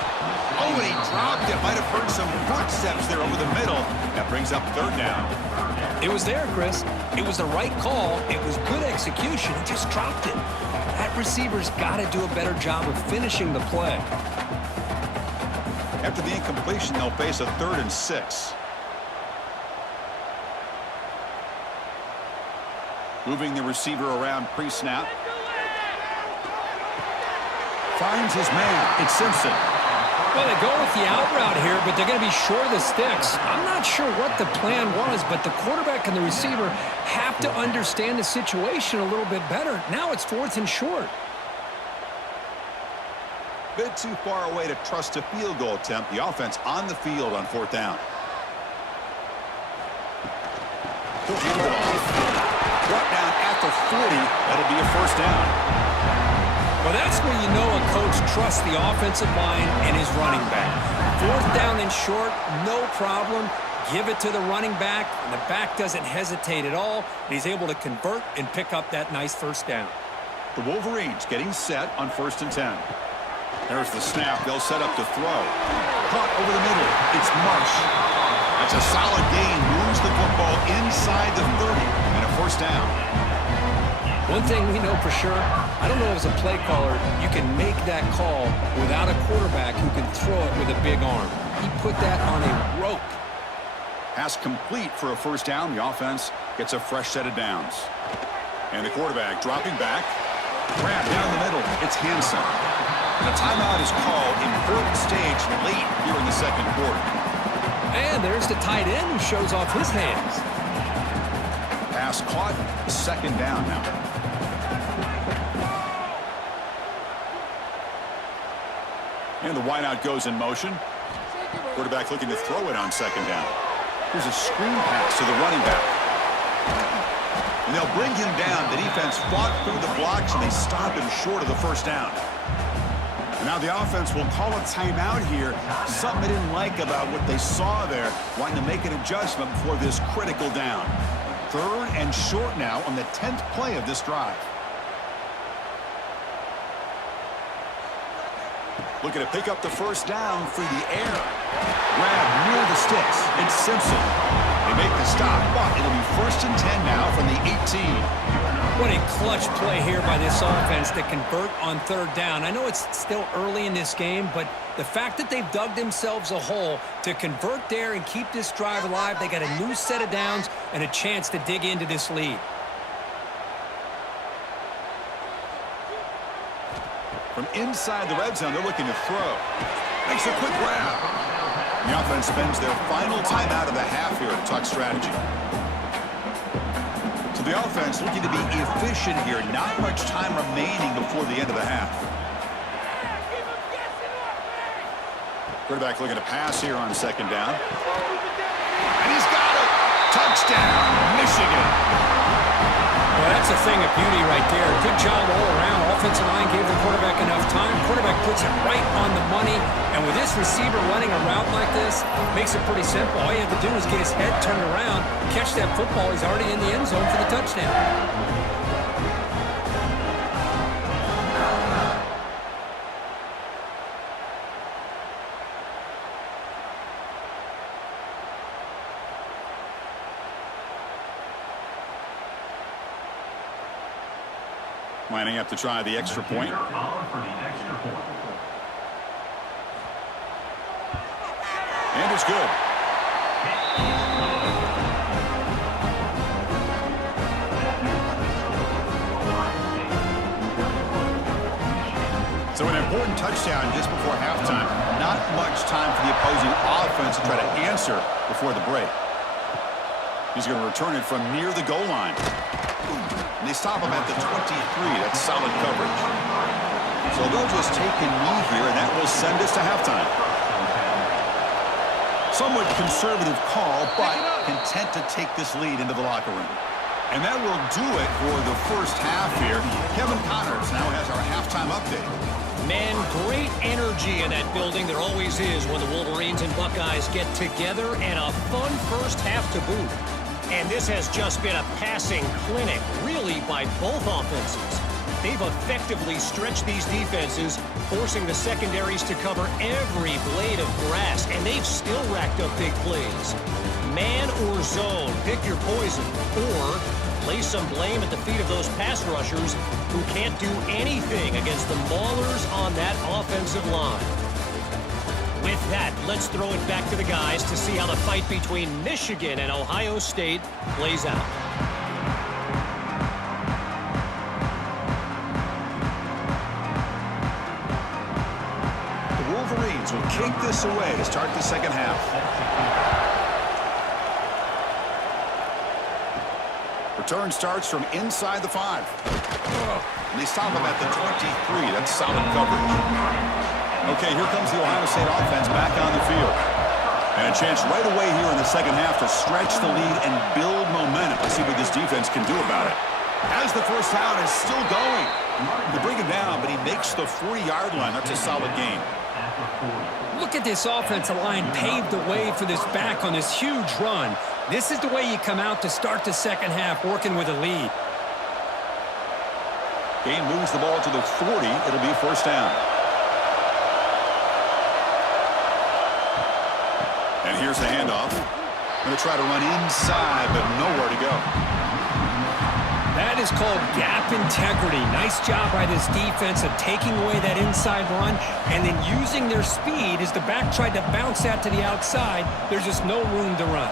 Oh, and he dropped it. Might have heard some footsteps there over the middle. That brings up 3rd down. It was there, Chris. It was the right call. It was good execution. He just dropped it. That receiver's got to do a better job of finishing the play. After the incompletion, they'll face a 3rd and 6. Moving the receiver around pre-snap. Finds his man. It's Simpson. Well, they go with the out route here, but they're going to be short of the sticks. I'm not sure what the plan was, but the quarterback and the receiver have to understand the situation a little bit better. Now it's 4th and short. Bit too far away to trust a field goal attempt. The offense on the field on 4th down. Brought down at the 40. That'll be a first down. Well, that's where you know a coach trusts the offensive line and his running back. 4th down and short, no problem. Give it to the running back, and the back doesn't hesitate at all. He's able to convert and pick up that nice first down. The Wolverines getting set on 1st and 10. There's the snap. They'll set up to throw. Caught over the middle. It's Marsh. That's a solid gain. Moves the football inside the 30 and a first down. One thing we know for sure, I don't know as a play caller, you can make that call without a quarterback who can throw it with a big arm. He put that on a rope. Pass complete for a first down. The offense gets a fresh set of downs. And the quarterback dropping back. Grab down the middle. It's Hansen. And a timeout is called. Important stage late here in the second quarter. And there's the tight end who shows off his hands. Pass caught. Second down now. And the wideout goes in motion. Quarterback looking to throw it on second down. Here's a screen pass to the running back. And they'll bring him down. The defense fought through the blocks, and they stop him short of the first down. And now the offense will call a timeout here. Something they didn't like about what they saw there. Wanting to make an adjustment before this critical down. 3rd and short now on the 10th play of this drive. Looking to pick up the first down through the air. Grab near the sticks. It's Simpson. They make the stop, but it'll be 1st and 10 now from the 18. What a clutch play here by this offense to convert on 3rd down. I know it's still early in this game, but the fact that they've dug themselves a hole to convert there and keep this drive alive, they got a new set of downs and a chance to dig into this lead. From inside the red zone, they're looking to throw. Makes a quick grab. The offense spends their final timeout of the half here at Tuck strategy. So the offense looking to be efficient here. Not much time remaining before the end of the half. Quarterback looking to pass here on second down. And he's got it. Touchdown, Michigan. Well, that's a thing of beauty right there. Good job all around. Offensive line gave the quarterback enough time. Quarterback puts it right on the money. And with this receiver running a route like this, makes it pretty simple. All you have to do is get his head turned around, catch that football. He's already in the end zone for the touchdown. Lining up to try the extra point. And it's good. So an important touchdown just before halftime. Not much time for the opposing offense to try to answer before the break. He's going to return it from near the goal line. And they stop him at the 23. That's solid coverage. So they'll just take a knee here, and that will send us to halftime. Somewhat conservative call, but content to take this lead into the locker room. And that will do it for the first half here. Kevin Connors now has our halftime update. Man, great energy in that building. There always is when the Wolverines and Buckeyes get together, and a fun first half to boot. And this has just been a passing clinic, really, by both offenses. They've effectively stretched these defenses, forcing the secondaries to cover every blade of grass, and they've still racked up big plays. Man or zone, pick your poison, or lay some blame at the feet of those pass rushers who can't do anything against the maulers on that offensive line. With that, let's throw it back to the guys to see how the fight between Michigan and Ohio State plays out. The Wolverines will kick this away to start the second half. Return starts from inside the 5. And they stop him at the 23. That's solid coverage. Okay, here comes the Ohio State offense back on the field. And a chance right away here in the second half to stretch the lead and build momentum. Let's see what this defense can do about it. As the first down is still going. They bring him down, but he makes the 40-yard line. That's a solid gain. Look at this offensive line paved the way for this back on this huge run. This is the way you come out to start the second half, working with a lead. Gain moves the ball to the 40. It'll be first down. And here's the handoff. Going to try to run inside, but nowhere to go. That is called gap integrity. Nice job by this defense of taking away that inside run and then using their speed as the back tried to bounce that to the outside. There's just no room to run.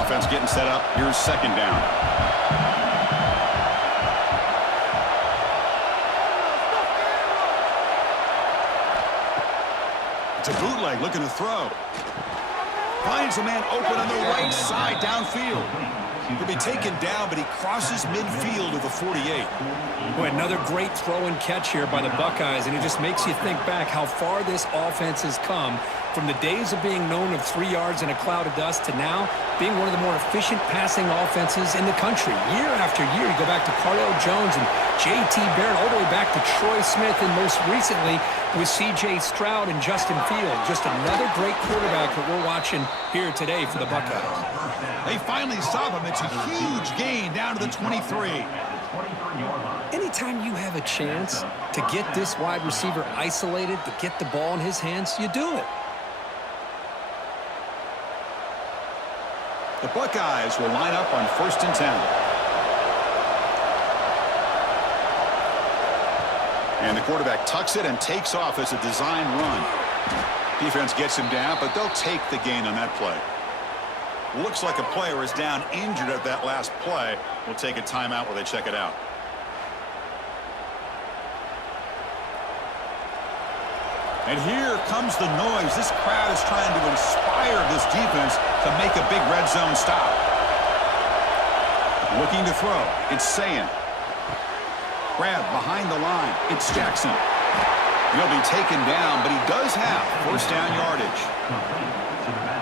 Offense getting set up. Here's second down. It's a bootleg looking to throw. Finds a man open on the right side downfield. He'll be taken down, but he crosses midfield with a 48. Boy, another great throw and catch here by the Buckeyes, and it just makes you think back how far this offense has come from the days of being known of 3 yards in a cloud of dust to now being one of the more efficient passing offenses in the country. Year after year, you go back to Cardale Jones and J.T. Barrett, all the way back to Troy Smith, and most recently with C.J. Stroud and Justin Fields. Just another great quarterback that we're watching here today for the Buckeyes. They finally stop him. It's a huge gain down to the 23. Anytime you have a chance to get this wide receiver isolated, to get the ball in his hands, you do it. The Buckeyes will line up on 1st and 10. And the quarterback tucks it and takes off as a design run. Defense gets him down, but they'll take the gain on that play. Looks like a player is down injured at that last play. We'll take a timeout while they check it out. And here comes the noise. This crowd is trying to inspire this defense to make a big red zone stop. Looking to throw. It's Sayin. Grab behind the line. It's Jackson. He'll be taken down, but he does have first down yardage.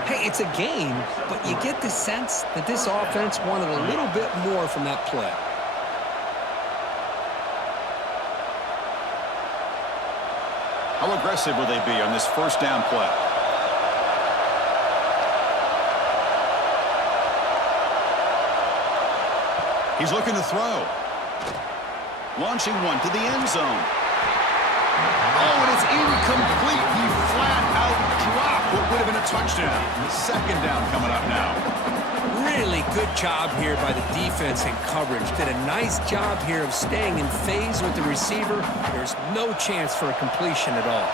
Hey, it's a game, but you get the sense that this offense wanted a little bit more from that play. How aggressive will they be on this first down play? He's looking to throw. Launching one to the end zone. Oh, and it's incomplete. He flat out dropped what would have been a touchdown. Second down coming up now. Really good job here by the defense in coverage. Did a nice job here of staying in phase with the receiver. There's no chance for a completion at all.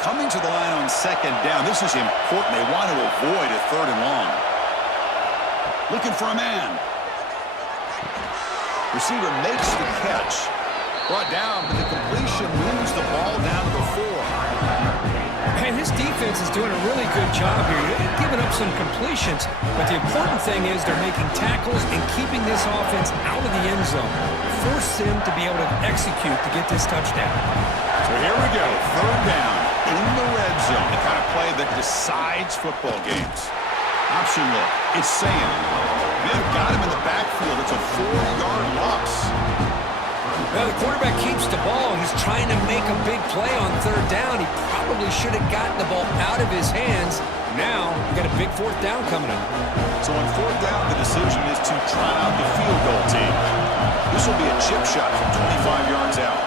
Coming to the line on second down. This is important. They want to avoid a third and long. Looking for a man. Receiver makes the catch. Brought down, but the completion moves the ball down to the 4. Man, this defense is doing a really good job here. They're giving up some completions, but the important thing is they're making tackles and keeping this offense out of the end zone. Force them to be able to execute to get this touchdown. So here we go, third down in the red zone. The kind of play that decides football games. Option look, it's Sam. They've got him in the backfield. It's a 4-yard loss. Well, the quarterback keeps the ball. He's trying to make a big play on third down. He probably should have gotten the ball out of his hands. Now, we've got a big fourth down coming up. So on fourth down, the decision is to try out the field goal team. This will be a chip shot from 25 yards out.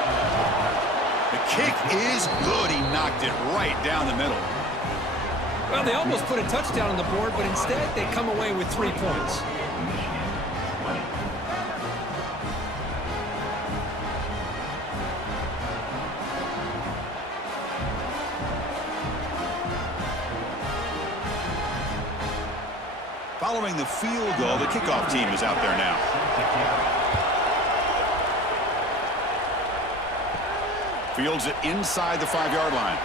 The kick is good. He knocked it right down the middle. Well, they almost put a touchdown on the board, but instead they come away with 3 points. Following the field goal, the kickoff team is out there now. Fields it inside the 5-yard line.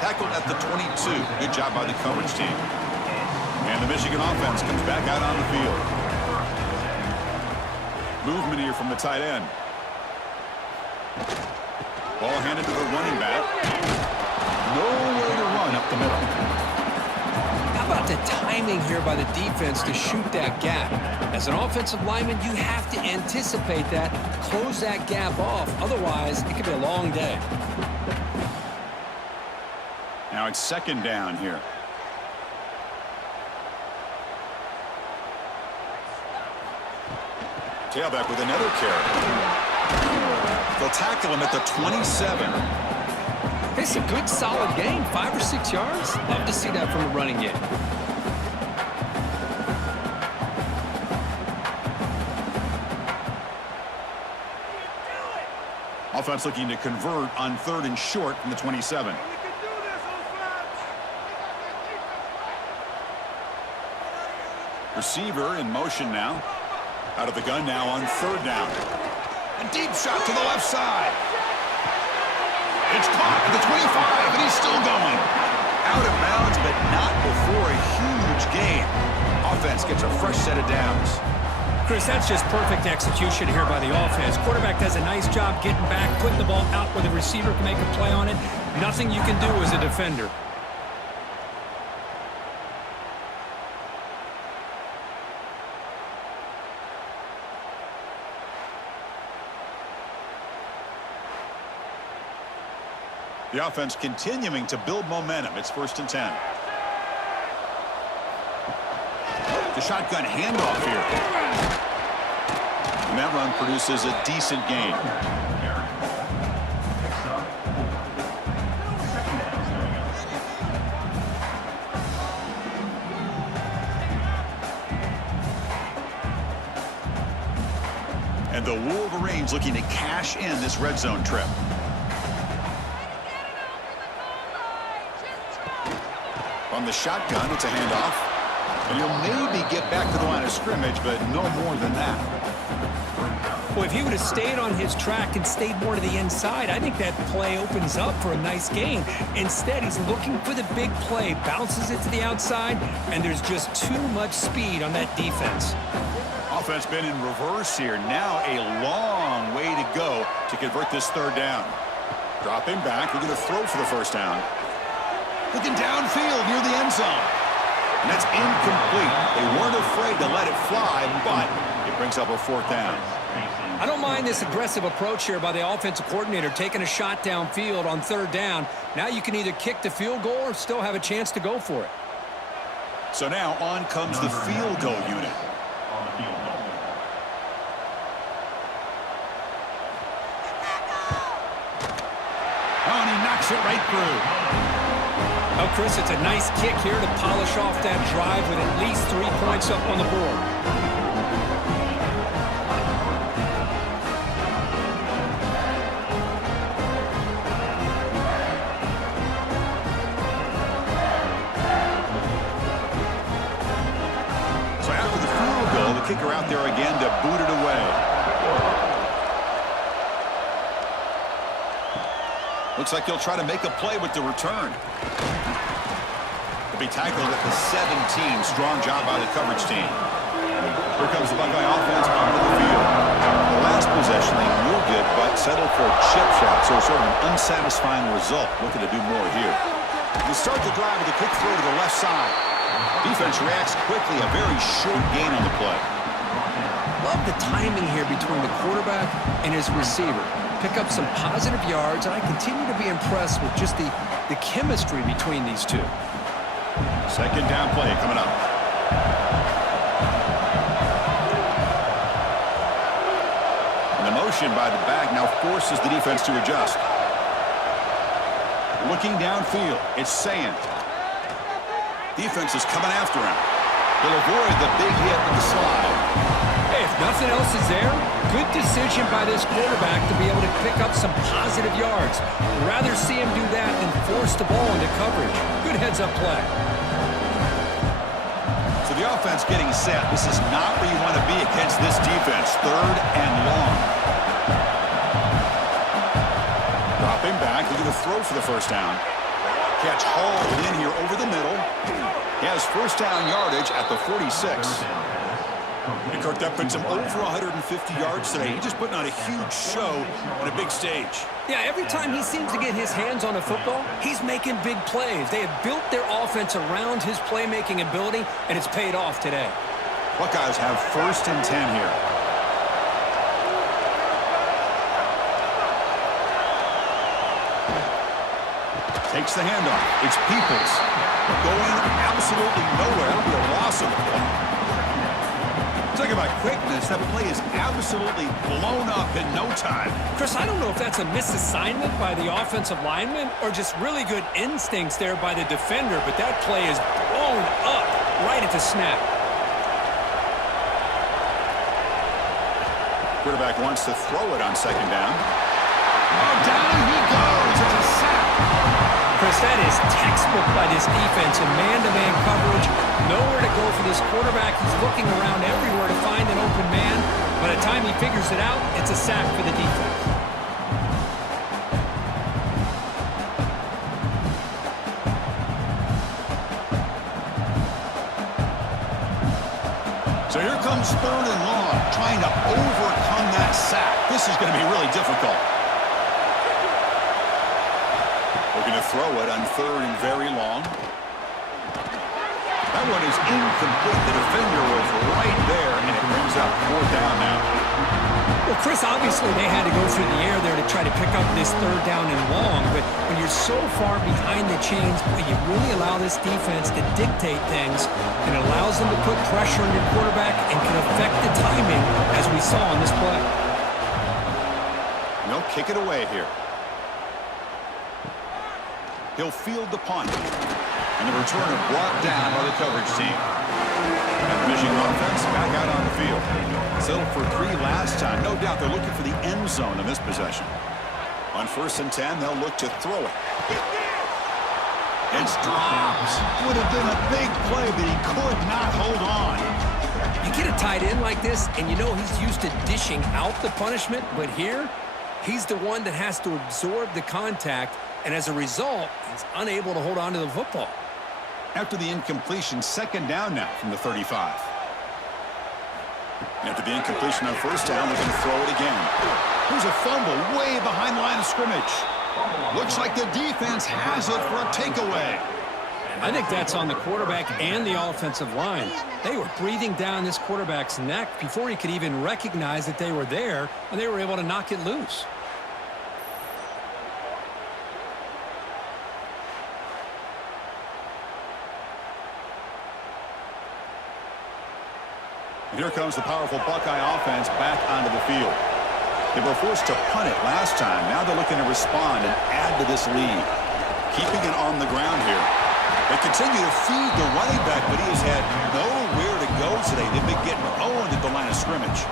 Tackled at the 22. Good job by the coverage team. And the Michigan offense comes back out on the field. Movement here from the tight end. Ball handed to the running back. Nowhere to run up the middle. How about the timing here by the defense to shoot that gap? As an offensive lineman, you have to anticipate that, close that gap off. Otherwise, it could be a long day. Now it's second down here. Tailback with another carry. They'll tackle him at the 27. It's a good, solid game. 5 or 6 yards. Love to see that from a running game. Offense looking to convert on third and short from the 27. Receiver in motion now. Out of the gun now on third down. A deep shot to the left side. It's caught at the 25, and he's still going. Out of bounds, but not before a huge gain. Offense gets a fresh set of downs. Chris, that's just perfect execution here by the offense. Quarterback does a nice job getting back, putting the ball out where the receiver can make a play on it. Nothing you can do as a defender. The offense continuing to build momentum. It's 1st and 10. The shotgun handoff here. And that run produces a decent gain. And the Wolverines looking to cash in this red zone trip. From the shotgun, it's a handoff. And he'll maybe get back to the line of scrimmage, but no more than that. Well, if he would have stayed on his track and stayed more to the inside, I think that play opens up for a nice gain. Instead, he's looking for the big play, bounces it to the outside, and there's just too much speed on that defense. Offense been in reverse here. Now a long way to go to convert this third down. Dropping back, looking to throw for the first down. Looking downfield near the end zone. And that's incomplete. They weren't afraid to let it fly, but it brings up a fourth down. I don't mind this aggressive approach here by the offensive coordinator, taking a shot downfield on third down. Now you can either kick the field goal or still have a chance to go for it. So now on comes the field goal unit. Oh, and he knocks it right through. Oh, Chris, it's a nice kick here to polish off that drive with at least 3 points up on the board. kicker out there again to boot it away. Looks like he'll try to make a play with the return. He'll be tackled at the 17. Strong job by the coverage team. Here comes the Buckeye offense onto the field. The last possession they moved it, but settled for a chip shot, so sort of an unsatisfying result. Looking to do more here. You start the drive with a quick throw to the left side. Defense reacts quickly, a very short gain on the play. Love the timing here between the quarterback and his receiver. Pick up some positive yards, and I continue to be impressed with just the chemistry between these two. Second down play coming up. And the motion by the back now forces the defense to adjust. Looking downfield, it's Sant. Defense is coming after him. He'll avoid the big hit with the slide. Hey, if nothing else is there, good decision by this quarterback to be able to pick up some positive yards. I'd rather see him do that than force the ball into coverage. Good heads-up play. So the offense getting set. This is not where you want to be against this defense. Third and long. Dropping back, looking to throw for the first down. Catch hauled in here over the middle. He has first down yardage at the 46. And Kirk, that puts him over 150 yards today. He's just putting on a huge show on a big stage. Yeah, every time he seems to get his hands on a football, he's making big plays. They have built their offense around his playmaking ability, and it's paid off today. Buckeyes have first and 10 here. Takes the handoff. It's Peoples. Going absolutely nowhere. That'll be a loss of the play. Talk about quickness. That play is absolutely blown up in no time. Chris, I don't know if that's a misassignment by the offensive lineman or just really good instincts there by the defender, but that play is blown up right at the snap. Quarterback wants to throw it on second down. Oh, down he goes. It's a sack. Chris, that is textbook by this defense in man-to-man coverage. Nowhere to go for this quarterback. He's looking around everywhere to find an open man. By the time he figures it out, it's a sack for the defense. So here comes third and long, trying to overcome that sack. This is going to be really difficult. Looking to throw it on third and very long. That one is incomplete. The defender was right there, and it brings up fourth down now. Well, Chris, obviously they had to go through the air there to try to pick up this third down and long, but when you're so far behind the chains, you really allow this defense to dictate things, and it allows them to put pressure on your quarterback and can affect the timing, as we saw on this play. And they'll kick it away here. He'll field the punt. And the returner brought down by the coverage team. And the Michigan offense back out on the field. Settled for 3 last time. No doubt they're looking for the end zone in this possession. On first and 10, they'll look to throw it. It's dropped. Would have been a big play, but he could not hold on. You get a tight end like this, and you know he's used to dishing out the punishment, but here, he's the one that has to absorb the contact, and as a result, he's unable to hold on to the football. After the incompletion, second down now from the 35. After the incompletion on first down, they're going to throw it again. Here's a fumble way behind the line of scrimmage. Looks like the defense has it for a takeaway. I think that's on the quarterback and the offensive line. They were breathing down this quarterback's neck before he could even recognize that they were there, and they were able to knock it loose. And here comes the powerful Buckeye offense back onto the field. They were forced to punt it last time. Now they're looking to respond and add to this lead. Keeping it on the ground here. They continue to feed the running back, but he has had nowhere to go today. They've been getting owned at the line of scrimmage.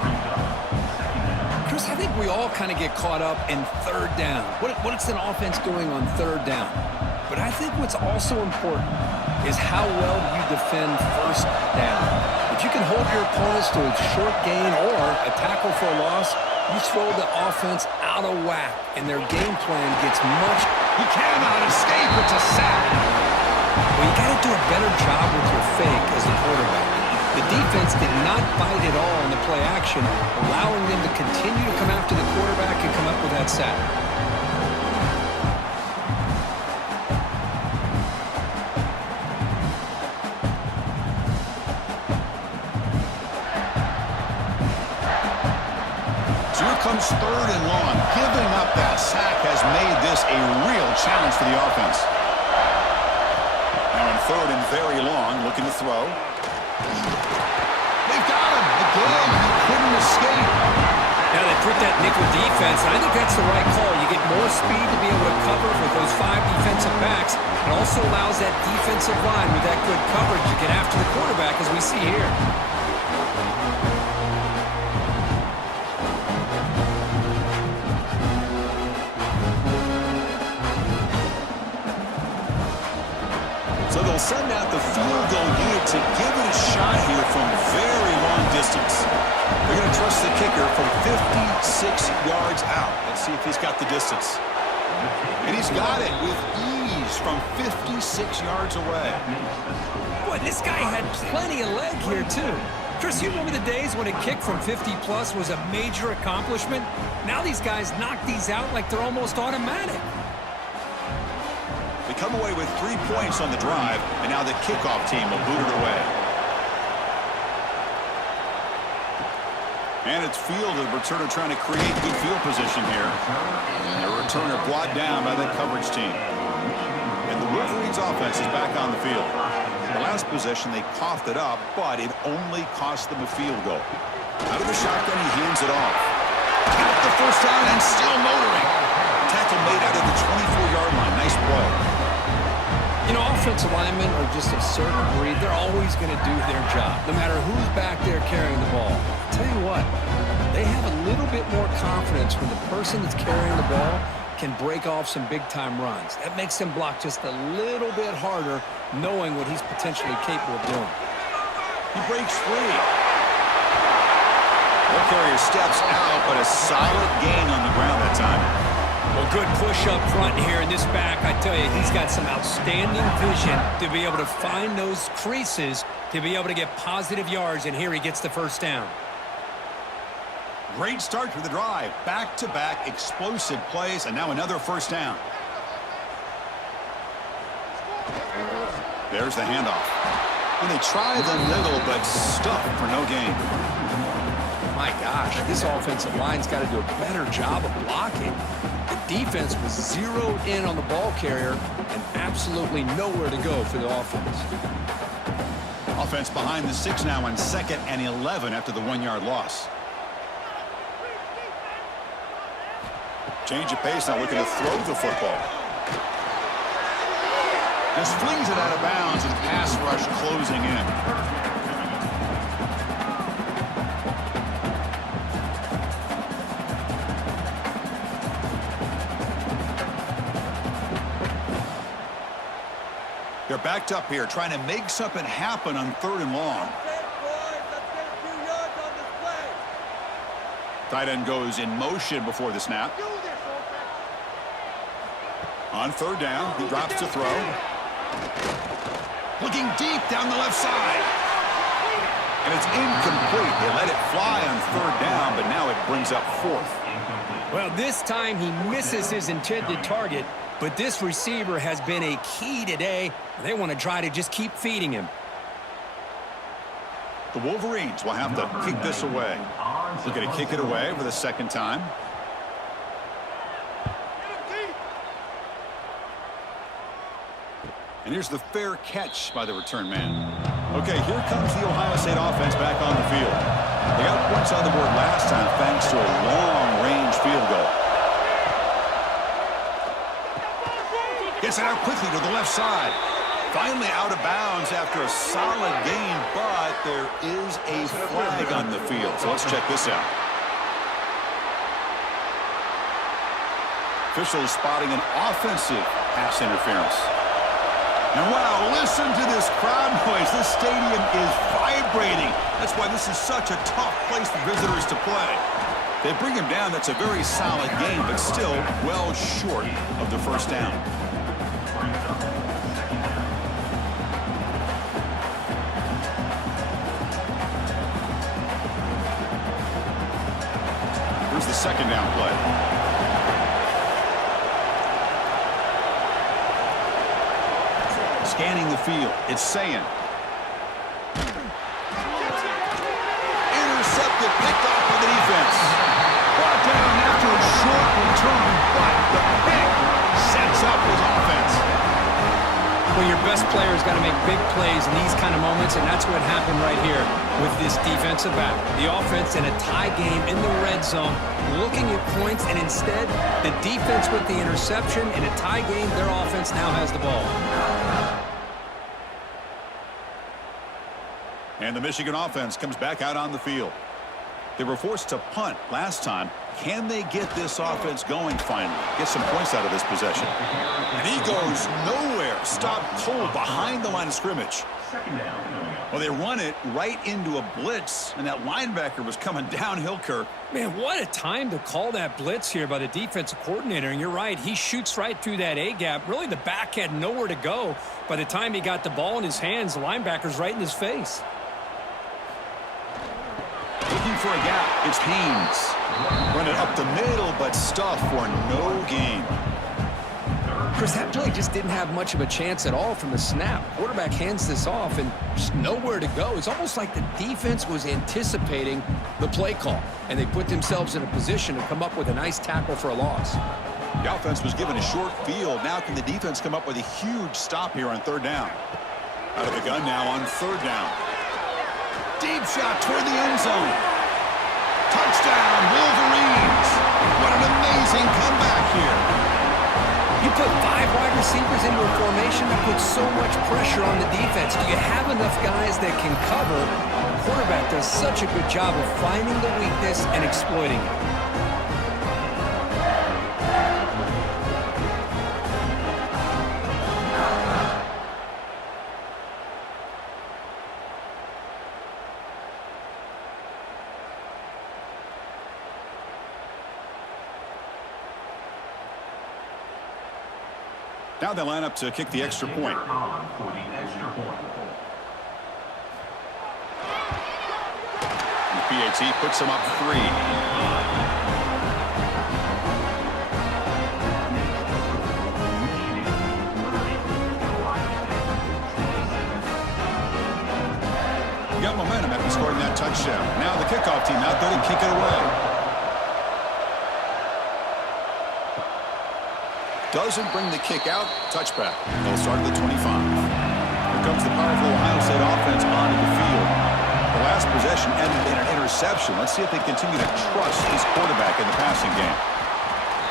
Chris, I think we all kind of get caught up in third down. What's an offense doing on third down? But I think what's also important is how well you defend first down. If If you can hold your opponents to a short gain or a tackle for a loss, you throw the offense out of whack, and their game plan gets much... He cannot escape. It's a sack. Well, you got to do a better job with your fake as the quarterback. The defense did not bite at all in the play action, allowing them to continue to come after the quarterback and come up with that sack. So here comes 3rd and long. Giving up that sack has made this a real challenge for the offense. Now in 3rd and very long, looking to throw. They've got him. Again, he couldn't escape. Now they put that nickel defense, and I think that's the right call. You get more speed to be able to cover with those 5 defensive backs. It also allows that defensive line with that good coverage to get after the quarterback, as we see here. So they'll send out the field goal unit to give it a shot here from very long distance. They're going to trust the kicker from 56 yards out. Let's see if he's got the distance. And he's got it with ease from 56 yards away. Boy, this guy had plenty of leg here, too. Chris, you remember the days when a kick from 50-plus was a major accomplishment? Now these guys knock these out like they're almost automatic. They come away with 3 points on the drive, and now the kickoff team will boot it away. And it's field, the returner trying to create good field position here. And the returner brought down by that coverage team. And the Wolverines offense is back on the field. The last possession, they coughed it up, but it only cost them a field goal. Out of the shotgun, he hands it off. Got the first down and still motoring. Tackle made out of the 24-yard line. Nice play. You know, offensive linemen are just a certain breed. They're always going to do their job, no matter who's back there carrying the ball. I'll tell you what, they have a little bit more confidence when the person that's carrying the ball can break off some big-time runs. That makes them block just a little bit harder, knowing what he's potentially capable of doing. He breaks free. Ball carrier steps out, but a solid gain on the ground that time. Well, good push up front here in this back. I tell you, he's got some outstanding vision to be able to find those creases, to be able to get positive yards, and here he gets the first down. Great start to the drive. Back-to-back explosive plays, and now another first down. There's the handoff. And they try the middle, but stuffed for no gain. My gosh, this offensive line's got to do a better job of blocking. The defense was zeroed in on the ball carrier and absolutely nowhere to go for the offense. Offense behind the 6 now on 2nd and 11 after the 1-yard loss. Change of pace now, looking to throw the football. Just flings it out of bounds and pass rush closing in. They're backed up here, trying to make something happen on 3rd and long. Tight end goes in motion before the snap. On 3rd down, he drops to throw. Looking deep down the left side. And it's incomplete. They let it fly on 3rd down, but now it brings up 4th. Well, this time he misses his intended target, but this receiver has been a key today. They want to try to just keep feeding him. The Wolverines will have to kick this away. Looking to kick it away for the 2nd time. And here's the fair catch by the return man. Okay, here comes the Ohio State offense back on the field. They got points on the board last time thanks to a long-range field goal. Gets it out quickly to the left side. Finally out of bounds after a solid gain, but there is a flag on the field. So let's check this out. Officials spotting an offensive pass interference. And wow, listen to this crowd noise. this stadium is vibrating. That's why this is such a tough place for visitors to play. They bring him down. That's a very solid game, but still well short of the first down. Here's the second down play. Scanning the field. It's Sayin. Intercepted, picked off by the defense. Brought down after a short return, but the pick sets up his offense. Well, your best player's got to make big plays in these kind of moments, and that's what happened right here with this defensive back. The offense in a tie game in the red zone, looking at points, and instead, the defense with the interception. In a tie game, their offense now has the ball. And the Michigan offense comes back out on the field. They were forced to punt last time. Can they get this offense going finally? Get some points out of this possession. And he goes nowhere. Stopped cold behind the line of scrimmage. Well, they run it right into a blitz, and that linebacker was coming downhill, Kirk. Man, what a time to call that blitz here by the defensive coordinator. And you're right, he shoots right through that A-gap. Really, the back had nowhere to go. By the time he got the ball in his hands, the linebacker's right in his face. Looking for a gap. It's Haynes. Running up the middle, but stuff for no gain. Chris, that play just didn't have much of a chance at all from the snap. Quarterback hands this off and just nowhere to go. It's almost like the defense was anticipating the play call, and they put themselves in a position to come up with a nice tackle for a loss. The offense was given a short field. Now can the defense come up with a huge stop here on third down? Out of the gun now on third down. Deep shot toward the end zone. Touchdown, Wolverines. What an amazing comeback here. You put 5 wide receivers into a formation that puts so much pressure on the defense. Do you have enough guys that can cover? The quarterback does such a good job of finding the weakness and exploiting it. Now they line up to kick the extra point. The PAT puts them up 3. You got momentum after scoring that touchdown. Now the kickoff team out there to kick it away. Doesn't bring the kick out. Touchback. They'll start at the 25. Here comes the powerful Ohio State offense onto the field. The last possession ended in an interception. Let's see if they continue to trust this quarterback in the passing game.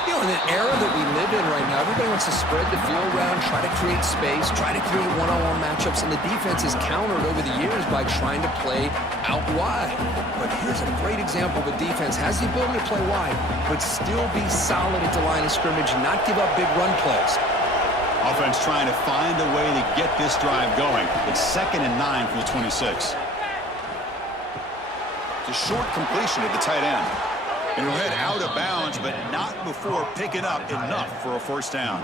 You know, in an era that we live in right now, everybody wants to spread the field around, try to create space, try to create one-on-one matchups, and the defense is countered over the years by trying to play out wide. But here's a great example of a defense has the ability to play wide, but still be solid at the line of scrimmage and not give up big run plays. Offense trying to find a way to get this drive going. It's 2nd and 9 from the 26. It's a short completion at the tight end. And he'll head out of bounds, but not before picking up enough for a first down.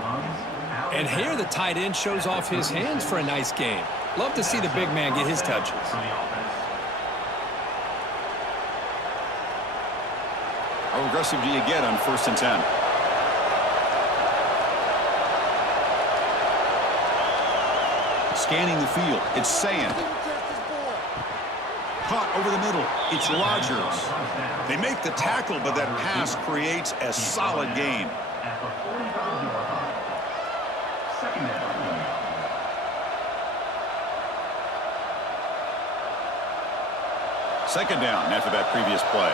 And here the tight end shows off his hands for a nice game. Love to see the big man get his touches. How aggressive do you get on 1st and 10? Scanning the field. It's Sayin. Caught over the middle. It's Rogers. They make the tackle, but that pass creates a solid game. Second down after that previous play.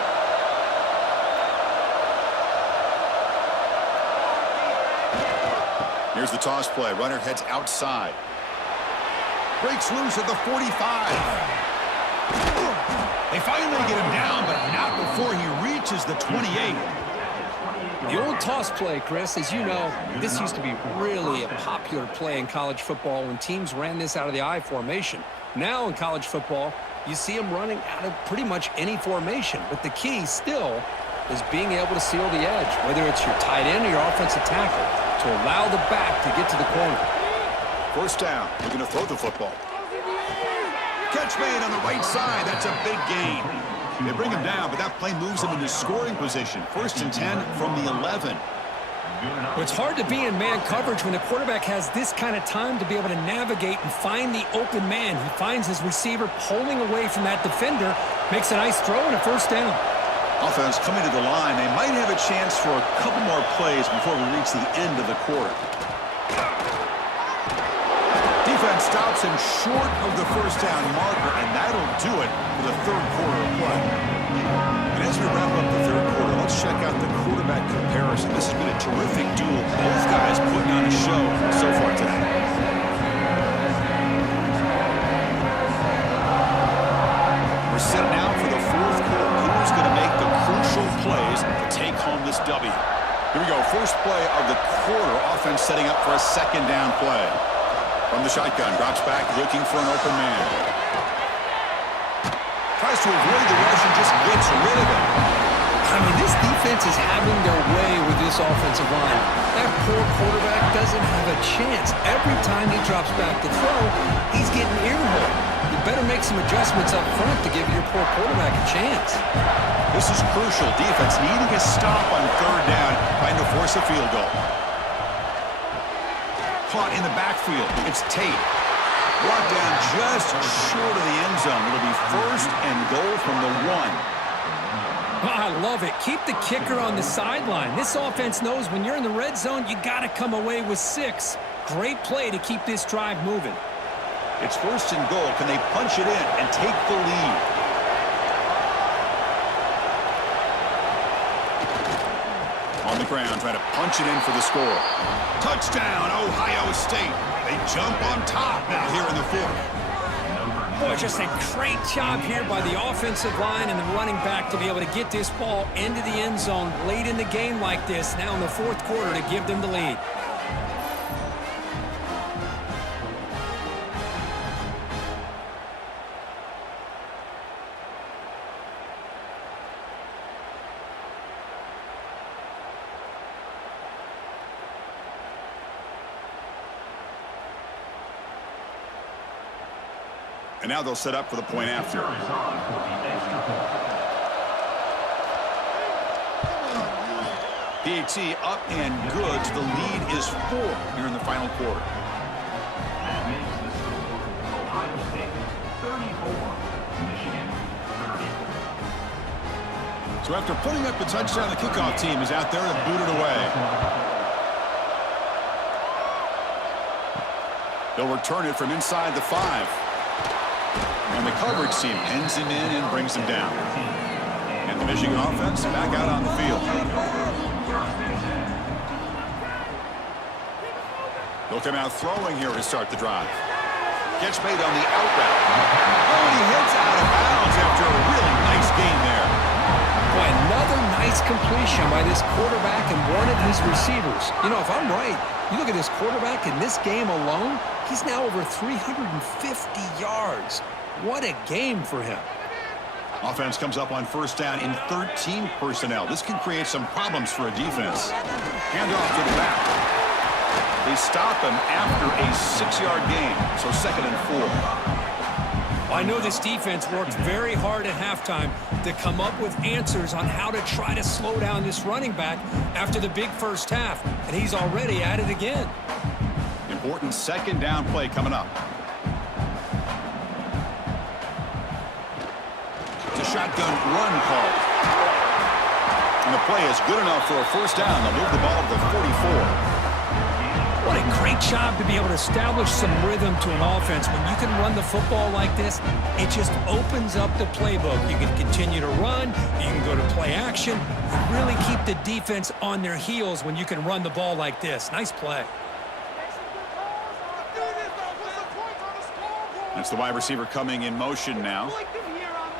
Here's the toss play. Runner heads outside. Breaks loose at the 45. They finally get him down, but not before he reaches the 28. The old toss play, Chris, as you know, this used to be really a popular play in college football when teams ran this out of the I formation. Now in college football, you see them running out of pretty much any formation, but the key still is being able to seal the edge, whether it's your tight end or your offensive tackle, to allow the back to get to the corner. First down. They're going to throw the football. Catch made on the right side. That's a big gain. They bring him down, but that play moves him into scoring position. 1st and 10 from the 11. It's hard to be in man coverage when the quarterback has this kind of time to be able to navigate and find the open man. He finds his receiver pulling away from that defender, makes a nice throw and a first down. Offense coming to the line. They might have a chance for a couple more plays before we reach the end of the quarter. Defense stops him short of the first down marker, and that'll do it for the third quarter of play. And as we wrap up the third quarter, let's check out the quarterback comparison. This has been a terrific duel. Both guys putting on a show so far today. We're set now for the fourth quarter. Who's going to make the crucial plays to take home this W? Here we go. First play of the quarter. Offense setting up for a second down play. From the shotgun, drops back, looking for an open man. Tries to avoid the rush and just gets rid of it. I mean, this defense is having their way with this offensive line. That poor quarterback doesn't have a chance. Every time he drops back to throw, he's getting earholed. You better make some adjustments up front to give your poor quarterback a chance. This is crucial. Defense needing a stop on third down, trying to force a field goal. Caught in the backfield. It's Tate. Brought down just short of the end zone. It'll be 1st and goal from the 1. I love it. Keep the kicker on the sideline. This offense knows when you're in the red zone, you got to come away with 6. Great play to keep this drive moving. It's 1st and goal. Can they punch it in and take the lead? On the ground, trying to punch it in for the score. Touchdown, Ohio State. They jump on top now here in the 4th. Boy, just a great job here by the offensive line and the running back to be able to get this ball into the end zone late in the game like this, now in the 4th quarter, to give them the lead. And now they'll set up for the point after. PAT up and good. The lead is 4 here in the final quarter. That makes the score Ohio State 34, Michigan 30. So after putting up the touchdown, the kickoff team is out there to boot it away. They'll return it from inside the 5. And the coverage team pins him in and brings him down. And the Michigan offense back out on the field. They'll come out throwing here to start the drive. Catch made on the out route. Oh, and he hits out of bounds after a really nice gain there. Boy, another nice completion by this quarterback and one of his receivers. You know, if I'm right, you look at this quarterback in this game alone, he's now over 350 yards. What a game for him. Offense comes up on first down in 13 personnel. This can create some problems for a defense. Handoff to the back. They stop him after a 6-yard gain, so 2nd and 4. I know this defense worked very hard at halftime to come up with answers on how to try to slow down this running back after the big first half, and he's already at it again. Important 2nd down play coming up. It's a shotgun run call. And the play is good enough for a first down. They'll move the ball to the 44. What a great job to be able to establish some rhythm to an offense. When you can run the football like this, it just opens up the playbook. You can continue to run. You can go to play action. You really keep the defense on their heels when you can run the ball like this. Nice play. That's the wide receiver coming in motion now.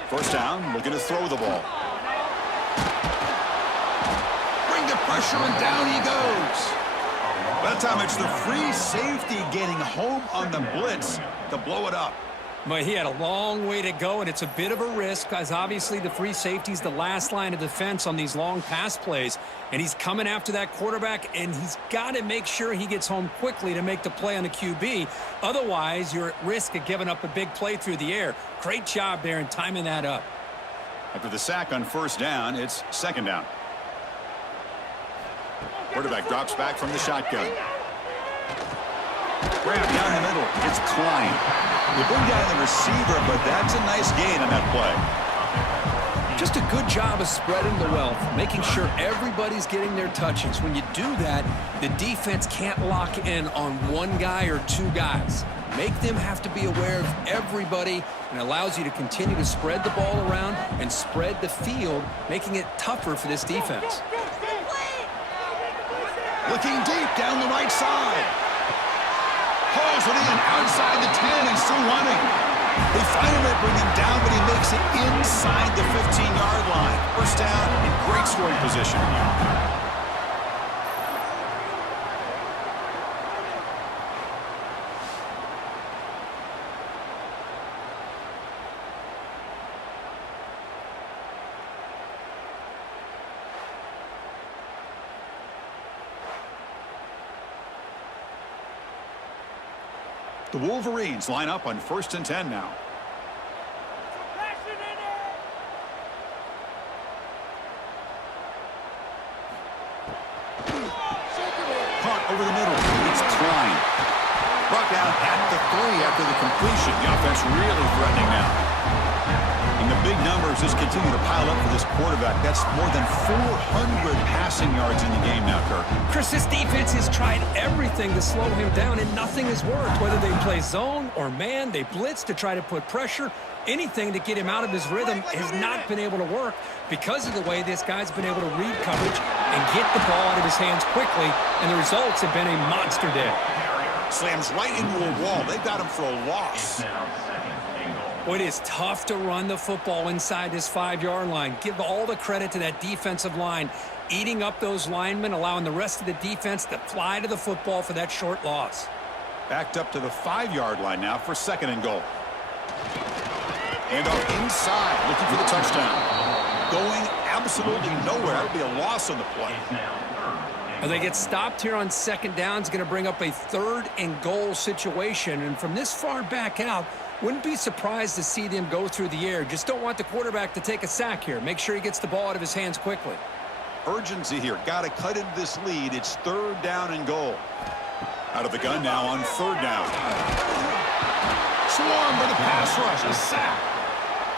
First down, looking to throw the ball. Bring the pressure, and down he goes. That time it's the free safety getting home on the blitz to blow it up. But he had a long way to go, and it's a bit of a risk because obviously the free safety is the last line of defense on these long pass plays, and he's coming after that quarterback, and he's got to make sure he gets home quickly to make the play on the QB. Otherwise, you're at risk of giving up a big play through the air. Great job there in timing that up. After the sack on first down, it's second down. Quarterback drops back from the shotgun. Grab down the middle. It's Klein. They bring down the receiver, but that's a nice gain on that play. Just a good job of spreading the wealth, making sure everybody's getting their touches. When you do that, the defense can't lock in on one guy or two guys. Make them have to be aware of everybody, and allows you to continue to spread the ball around and spread the field, making it tougher for this defense. Looking deep down the right side. Pulls it in outside the 10 and still running. They finally bring him down, but he makes it inside the 15-yard line. First down in great scoring position. The Wolverines line up on 1st and 10 now. Caught over the middle. It's Klein. Brought down at the 3 after the completion. The offense really threatening now. And the big numbers just continue to pile up for this quarterback. That's more than 400 passing yards in the game now, Kirk. Chris, this defense has tried everything to slow him down, and nothing has worked. Whether they play zone or man, they blitz to try to put pressure. Anything to get him out of his rhythm has not been able to work because of the way this guy's been able to read coverage and get the ball out of his hands quickly, and the results have been a monster day. Slams right into a wall. They've got him for a loss. Well, it is tough to run the football inside this 5-yard line. Give all the credit to that defensive line, eating up those linemen, allowing the rest of the defense to fly to the football for that short loss. Backed up to the 5-yard line now for 2nd and goal. And off inside, looking for the touchdown. Going absolutely nowhere. That'll be a loss on the play. Well, they get stopped here on 2nd down. It's going to bring up a 3rd and goal situation. And from this far back out, wouldn't be surprised to see them go through the air. Just don't want the quarterback to take a sack here. Make sure he gets the ball out of his hands quickly. Urgency here. Got to cut into this lead. It's 3rd down and goal. Out of the gun now on 3rd down. Swarmed by the pass rush. A sack.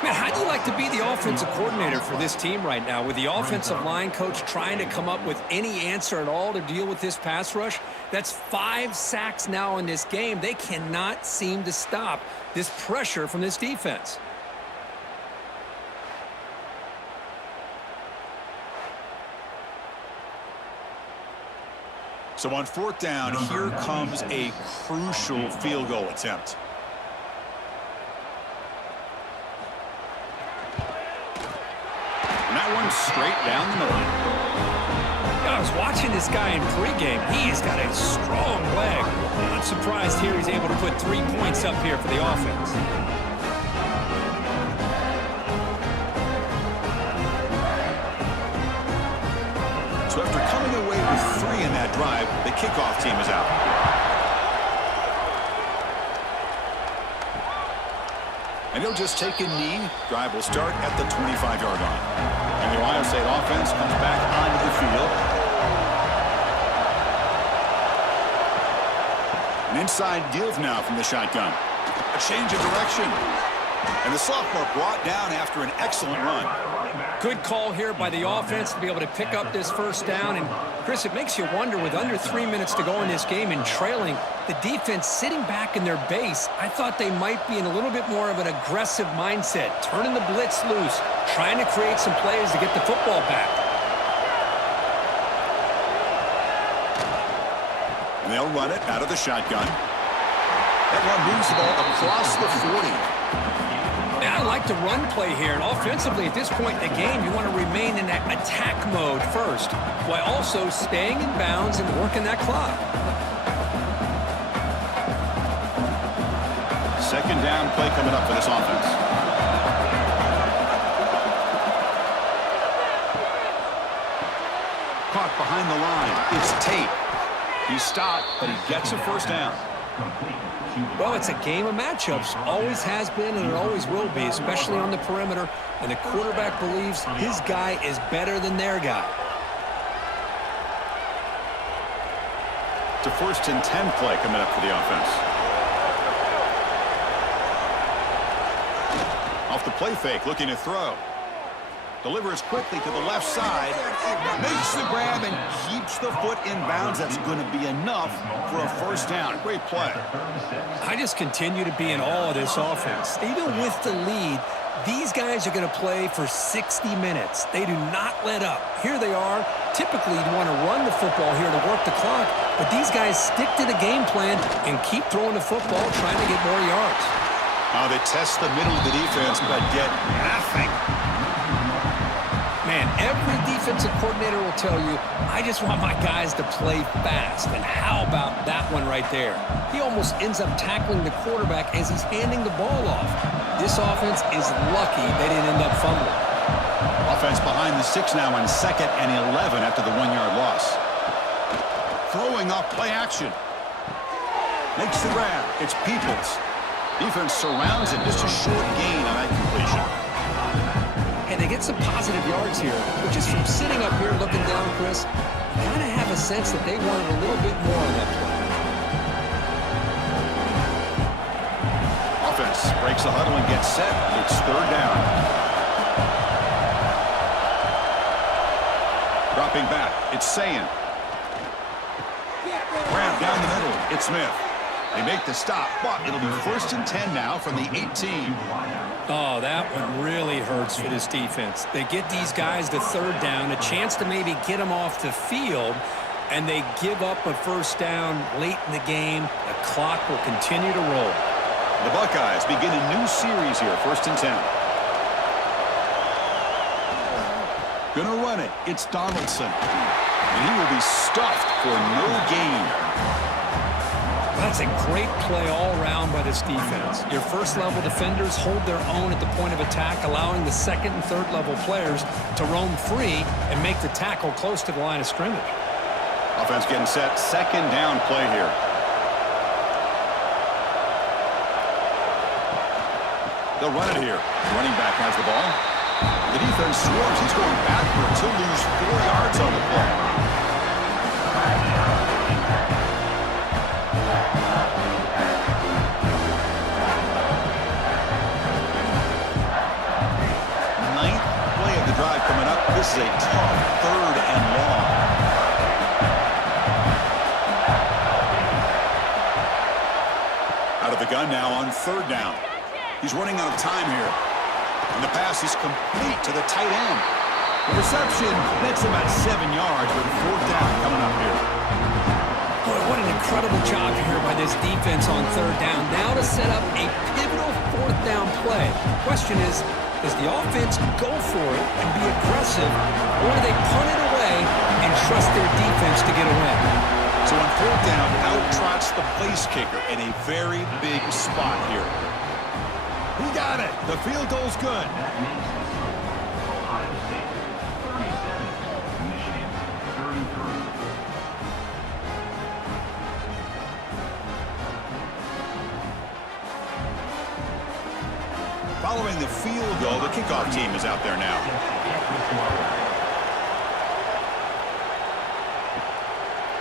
Man, how do you like to be the offensive coordinator for this team right now with the offensive line coach trying to come up with any answer at all to deal with this pass rush? That's 5 sacks now in this game. They cannot seem to stop this pressure from this defense. So on 4th down, here comes a crucial field goal attempt. And that one's straight down the middle. I was watching this guy in pregame. He's got a strong leg. Not surprised here he's able to put 3 points up here for the offense. So after coming away with 3 in that drive, the kickoff team is out. And he'll just take a knee. Drive will start at the 25-yard line. And the Ohio State offense comes back onto the field. An inside give now from the shotgun. A change of direction. And the sophomore brought down after an excellent run. Good call here by the offense to be able to pick up this 1st down. And, Chris, it makes you wonder, with under 3 minutes to go in this game and trailing, the defense sitting back in their base, I thought they might be in a little bit more of an aggressive mindset, turning the blitz loose, trying to create some plays to get the football back. And they'll run it out of the shotgun. That one moves the ball across the 40. I I like the run play here. And offensively, at this point in the game, you want to remain in that attack mode first, while also staying in bounds and working that clock. Second down play coming up for this offense. Caught behind the line. It's Tate. He stopped, but he gets a first down. Well, it's a game of matchups. Always has been and it always will be, especially on the perimeter. And the quarterback believes his guy is better than their guy. It's a 1st and 10 play coming up for the offense. Off the play fake, looking to throw. Delivers quickly to the left side. Makes the grab and keeps the foot in bounds. That's going to be enough for a first down. Great play. I just continue to be in awe of this offense. Even with the lead, these guys are going to play for 60 minutes. They do not let up. Here they are. Typically, you want to run the football here to work the clock, but these guys stick to the game plan and keep throwing the football, trying to get more yards. They test the middle of the defense, but get nothing. Man, every defensive coordinator will tell you, I just want my guys to play fast. And how about that one right there? He almost ends up tackling the quarterback as he's handing the ball off. This offense is lucky they didn't end up fumbling. Offense behind the 6 now on 2nd and 11 after the 1-yard loss. Throwing off play action. Makes the grab. It's Peoples. Defense surrounds it. Just a short gain on that completion. And they get some positive yards here, which is from sitting up here looking down, Chris. You kind of have a sense that they wanted a little bit more on that play. Offense breaks the huddle and gets set. It's 3rd down. Dropping back. It's Sayin. Grab down the middle. It's Smith. They make the stop, but it'll be 1st and 10 now from the 18. Oh, that one really hurts for this defense. They get these guys to 3rd down, a chance to maybe get them off the field, and they give up a first down late in the game. The clock will continue to roll. The Buckeyes begin a new series here, 1st and 10. Gonna run it. It's Donaldson. And he will be stuffed for no gain. That's a great play all around by this defense. Your first-level defenders hold their own at the point of attack, allowing the 2nd and 3rd-level players to roam free and make the tackle close to the line of scrimmage. Offense getting set. 2nd down play here. They'll run it here. Running back has the ball. The defense swarms. He's going backward to lose 4 yards on the play. Drive coming up. This is a tough 3rd and long. Out of the gun now on 3rd down. He's running out of time here. And the pass is complete to the tight end. The reception nets him at 7 yards with 4th down coming up here. Boy, what an incredible job here by this defense on 3rd down. Now to set up a pivotal 4th down play. Question is, does the offense go for it and be aggressive, or do they punt it away and trust their defense to get a win? So on 4th down, out trots the place kicker in a very big spot here. He got it. The field goal's good. Ohio State 37, Michigan 33. Following the field goal, the kickoff team is out there now.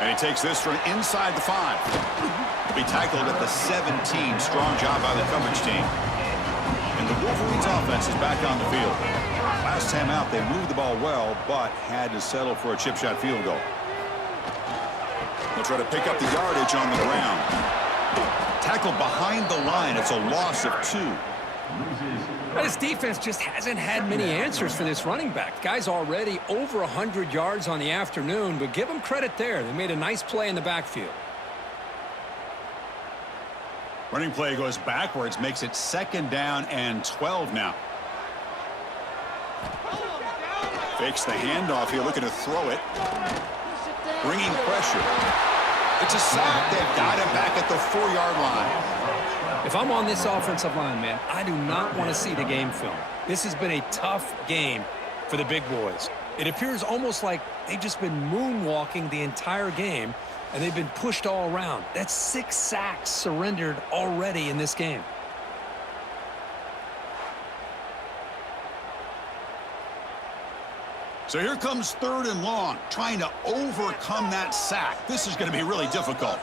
And he takes this from inside the 5. He'll be tackled at the 17. Strong job by the coverage team. And the Wolverines offense is back on the field. Last time out, they moved the ball well, but had to settle for a chip shot field goal. They'll try to pick up the yardage on the ground. Tackled behind the line. It's a loss of 2. This defense just hasn't had many answers for this running back. Guy's already over 100 yards on the afternoon, but give them credit there. They made a nice play in the backfield. Running play goes backwards, makes it 2nd down and 12 now. Fakes the handoff here, looking to throw it. Bringing pressure. It's a sack. They've got him back at the 4-yard line. If I'm on this offensive line, man, I do not want to see the game film. This has been a tough game for the big boys. It appears almost like they've just been moonwalking the entire game, and they've been pushed all around. That's 6 sacks surrendered already in this game. So here comes 3rd and long, trying to overcome that sack. This is going to be really difficult.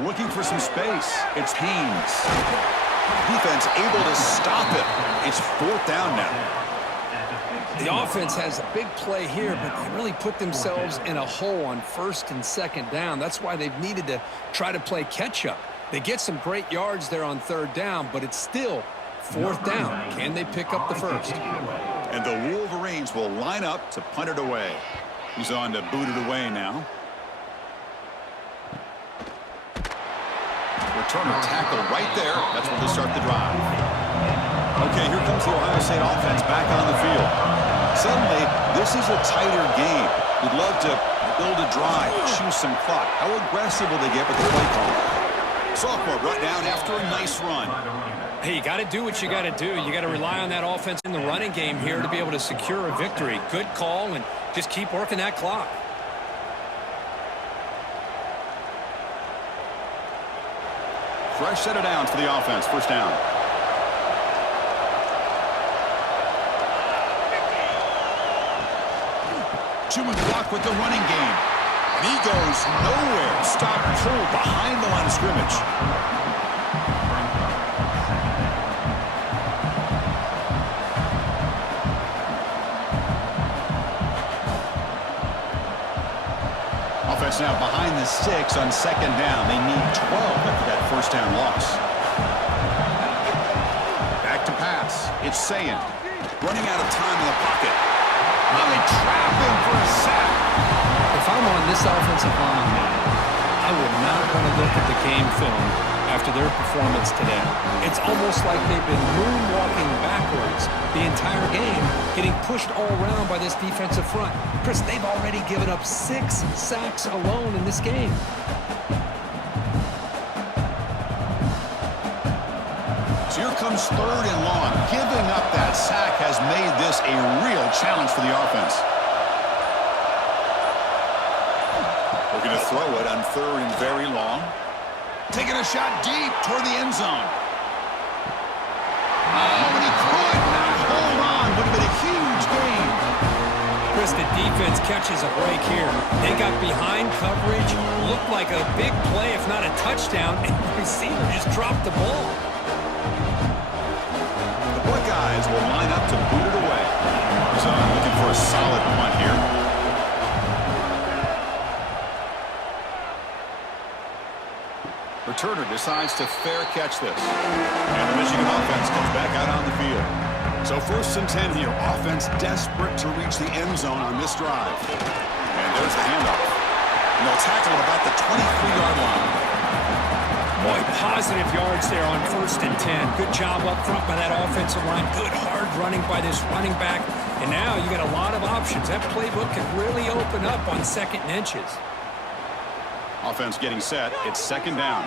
Looking for some space. It's Haynes. Defense able to stop it. It's 4th down now. The offense has a big play here, but they really put themselves in a hole on 1st and 2nd down. That's why they've needed to try to play catch-up. They get some great yards there on 3rd down, but it's still 4th down. Can they pick up the 1st? And the Wolverines will line up to punt it away. He's on to boot it away now. Returner tackle right there. That's where they start the drive. Okay, here comes the Ohio State offense back on the field. Suddenly, this is a tighter game. We'd love to build a drive, choose some clock. How aggressive will they get with the play call? Sophomore brought down after a nice run. Hey, you got to do what you got to do. You got to rely on that offense in the running game here to be able to secure a victory. Good call, and just keep working that clock. Fresh set of downs for the offense. 1st down. Truman blocked with the running game. And he goes nowhere. Stop pull behind the line of scrimmage. Offense now behind the 6 on 2nd down. They need 12 after that 1st down loss. Back to pass. It's Sayin. Running out of time in the pocket. Oh, they trap him for a sack. If I'm on this offensive line, I would not want to look at the game film after their performance today. It's almost like they've been moonwalking backwards the entire game, getting pushed all around by this defensive front. Chris, they've already given up 6 sacks alone in this game. So here comes 3rd and long. Giving up that sack has made this a real challenge for the offense. Looking to throw it on 3rd and very long. Taking a shot deep toward the end zone. Oh, and he could not hold on. Would have been a huge game. Chris, the defense catches a break here. They got behind coverage, looked like a big play, if not a touchdown, and the receiver just dropped the ball. The Buckeyes will line up to boot it away. He's looking for a solid punt here. Returner decides to fair catch this. And the Michigan offense comes back out on the field. So 1st and 10 here. Offense desperate to reach the end zone on this drive. And there's the handoff. And they'll tackle at about the 23-yard line. Boy, positive yards there on 1st and 10. Good job up front by that offensive line. Good hard running by this running back. And now you got a lot of options. That playbook can really open up on 2nd and inches. Offense getting set. It's 2nd down.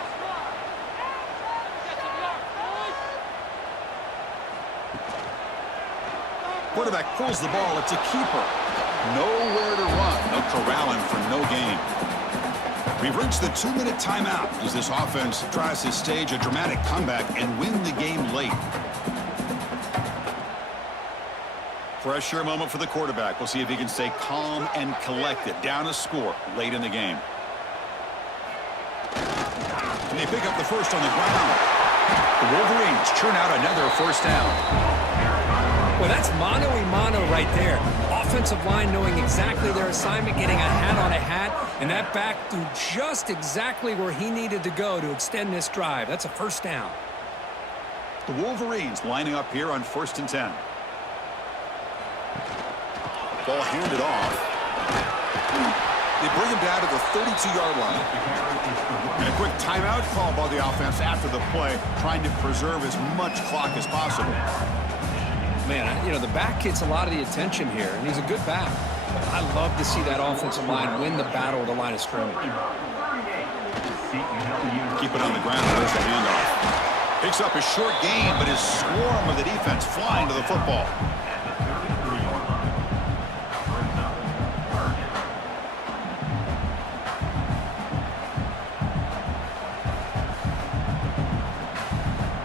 Quarterback pulls the ball. It's a keeper. Nowhere to run. They'll corral him for no gain. We've reached the 2-minute timeout as this offense tries to stage a dramatic comeback and win the game late. Pressure moment for the quarterback. We'll see if he can stay calm and collected. Down a score late in the game. And they pick up the 1st on the ground. The Wolverines churn out another 1st down. Well, that's mano-a-mano right there. Offensive line knowing exactly their assignment, getting a hat on a hat, and that back threw just exactly where he needed to go to extend this drive. That's a 1st down. The Wolverines lining up here on 1st and 10. Ball handed off. They bring him down to the 32-yard line. And a quick timeout call by the offense after the play, trying to preserve as much clock as possible. Man, the back gets a lot of the attention here, and he's a good back. But I love to see that offensive line win the battle at the line of scrimmage. Keep it on the ground. There's the handoff. Picks up a short gain, but his swarm of the defense flying to the football.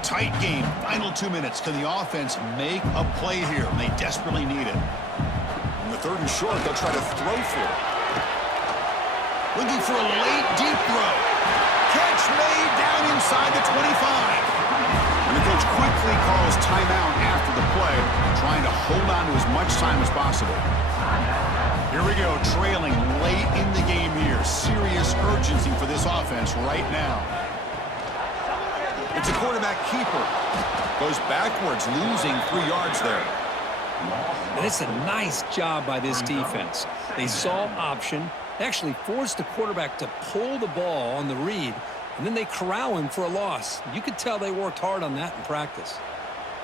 Tight game. Final 2 minutes. Can the offense make a play here? And they desperately need it. On the 3rd and short, they'll try to throw for it. Looking for a late deep throw. Catch made down inside the 25. And the coach quickly calls timeout after the play, trying to hold on to as much time as possible. Here we go, trailing late in the game here. Serious urgency for this offense right now. It's a quarterback keeper. Goes backwards, losing 3 yards there. And it's a nice job by this defense. They saw option. They actually forced the quarterback to pull the ball on the read, and then they corral him for a loss. You could tell they worked hard on that in practice.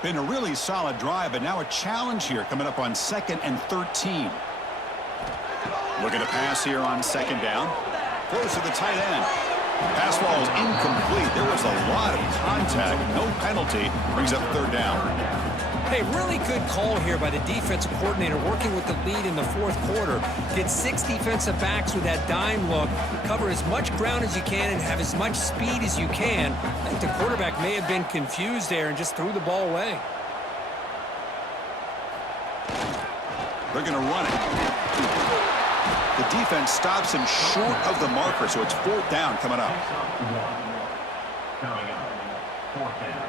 Been a really solid drive, but now a challenge here coming up on 2nd and 13. Look at a pass here on 2nd down. Throws to the tight end. Pass ball is incomplete. There was a lot of contact. No penalty. Brings up 3rd down. Hey, really good call here by the defensive coordinator working with the lead in the 4th quarter. Get 6 defensive backs with that dime look. Cover as much ground as you can and have as much speed as you can. I think the quarterback may have been confused there and just threw the ball away. They're going to run it. The defense stops him short of the marker, so it's 4th down coming up. Coming up, 4th down.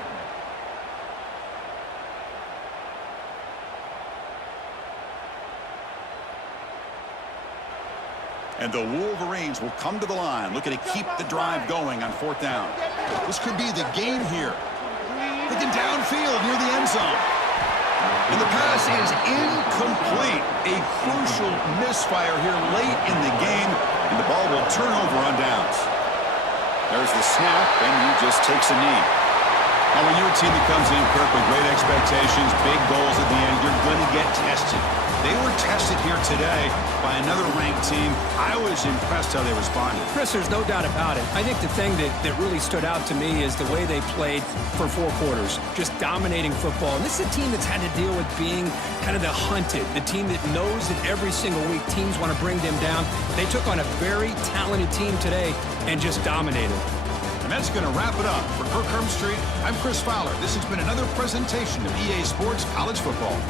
And the Wolverines will come to the line, looking to keep the drive going on 4th down. This could be the game here. Looking downfield near the end zone. And the pass is incomplete. A crucial misfire here late in the game, and the ball will turn over on downs. There's the snap, and he just takes a knee. Now, when you're a team that comes in, Kirk, with great expectations, big goals at the end, you're going to get tested. They were tested here today by another ranked team. I was impressed how they responded. Chris, there's no doubt about it. I think the thing that really stood out to me is the way they played for 4 quarters, just dominating football. And this is a team that's had to deal with being kind of the hunted, the team that knows that every single week teams want to bring them down. They took on a very talented team today and just dominated. And that's going to wrap it up. For Kirk Herbstreit, I'm Chris Fowler. This has been another presentation of EA Sports College Football.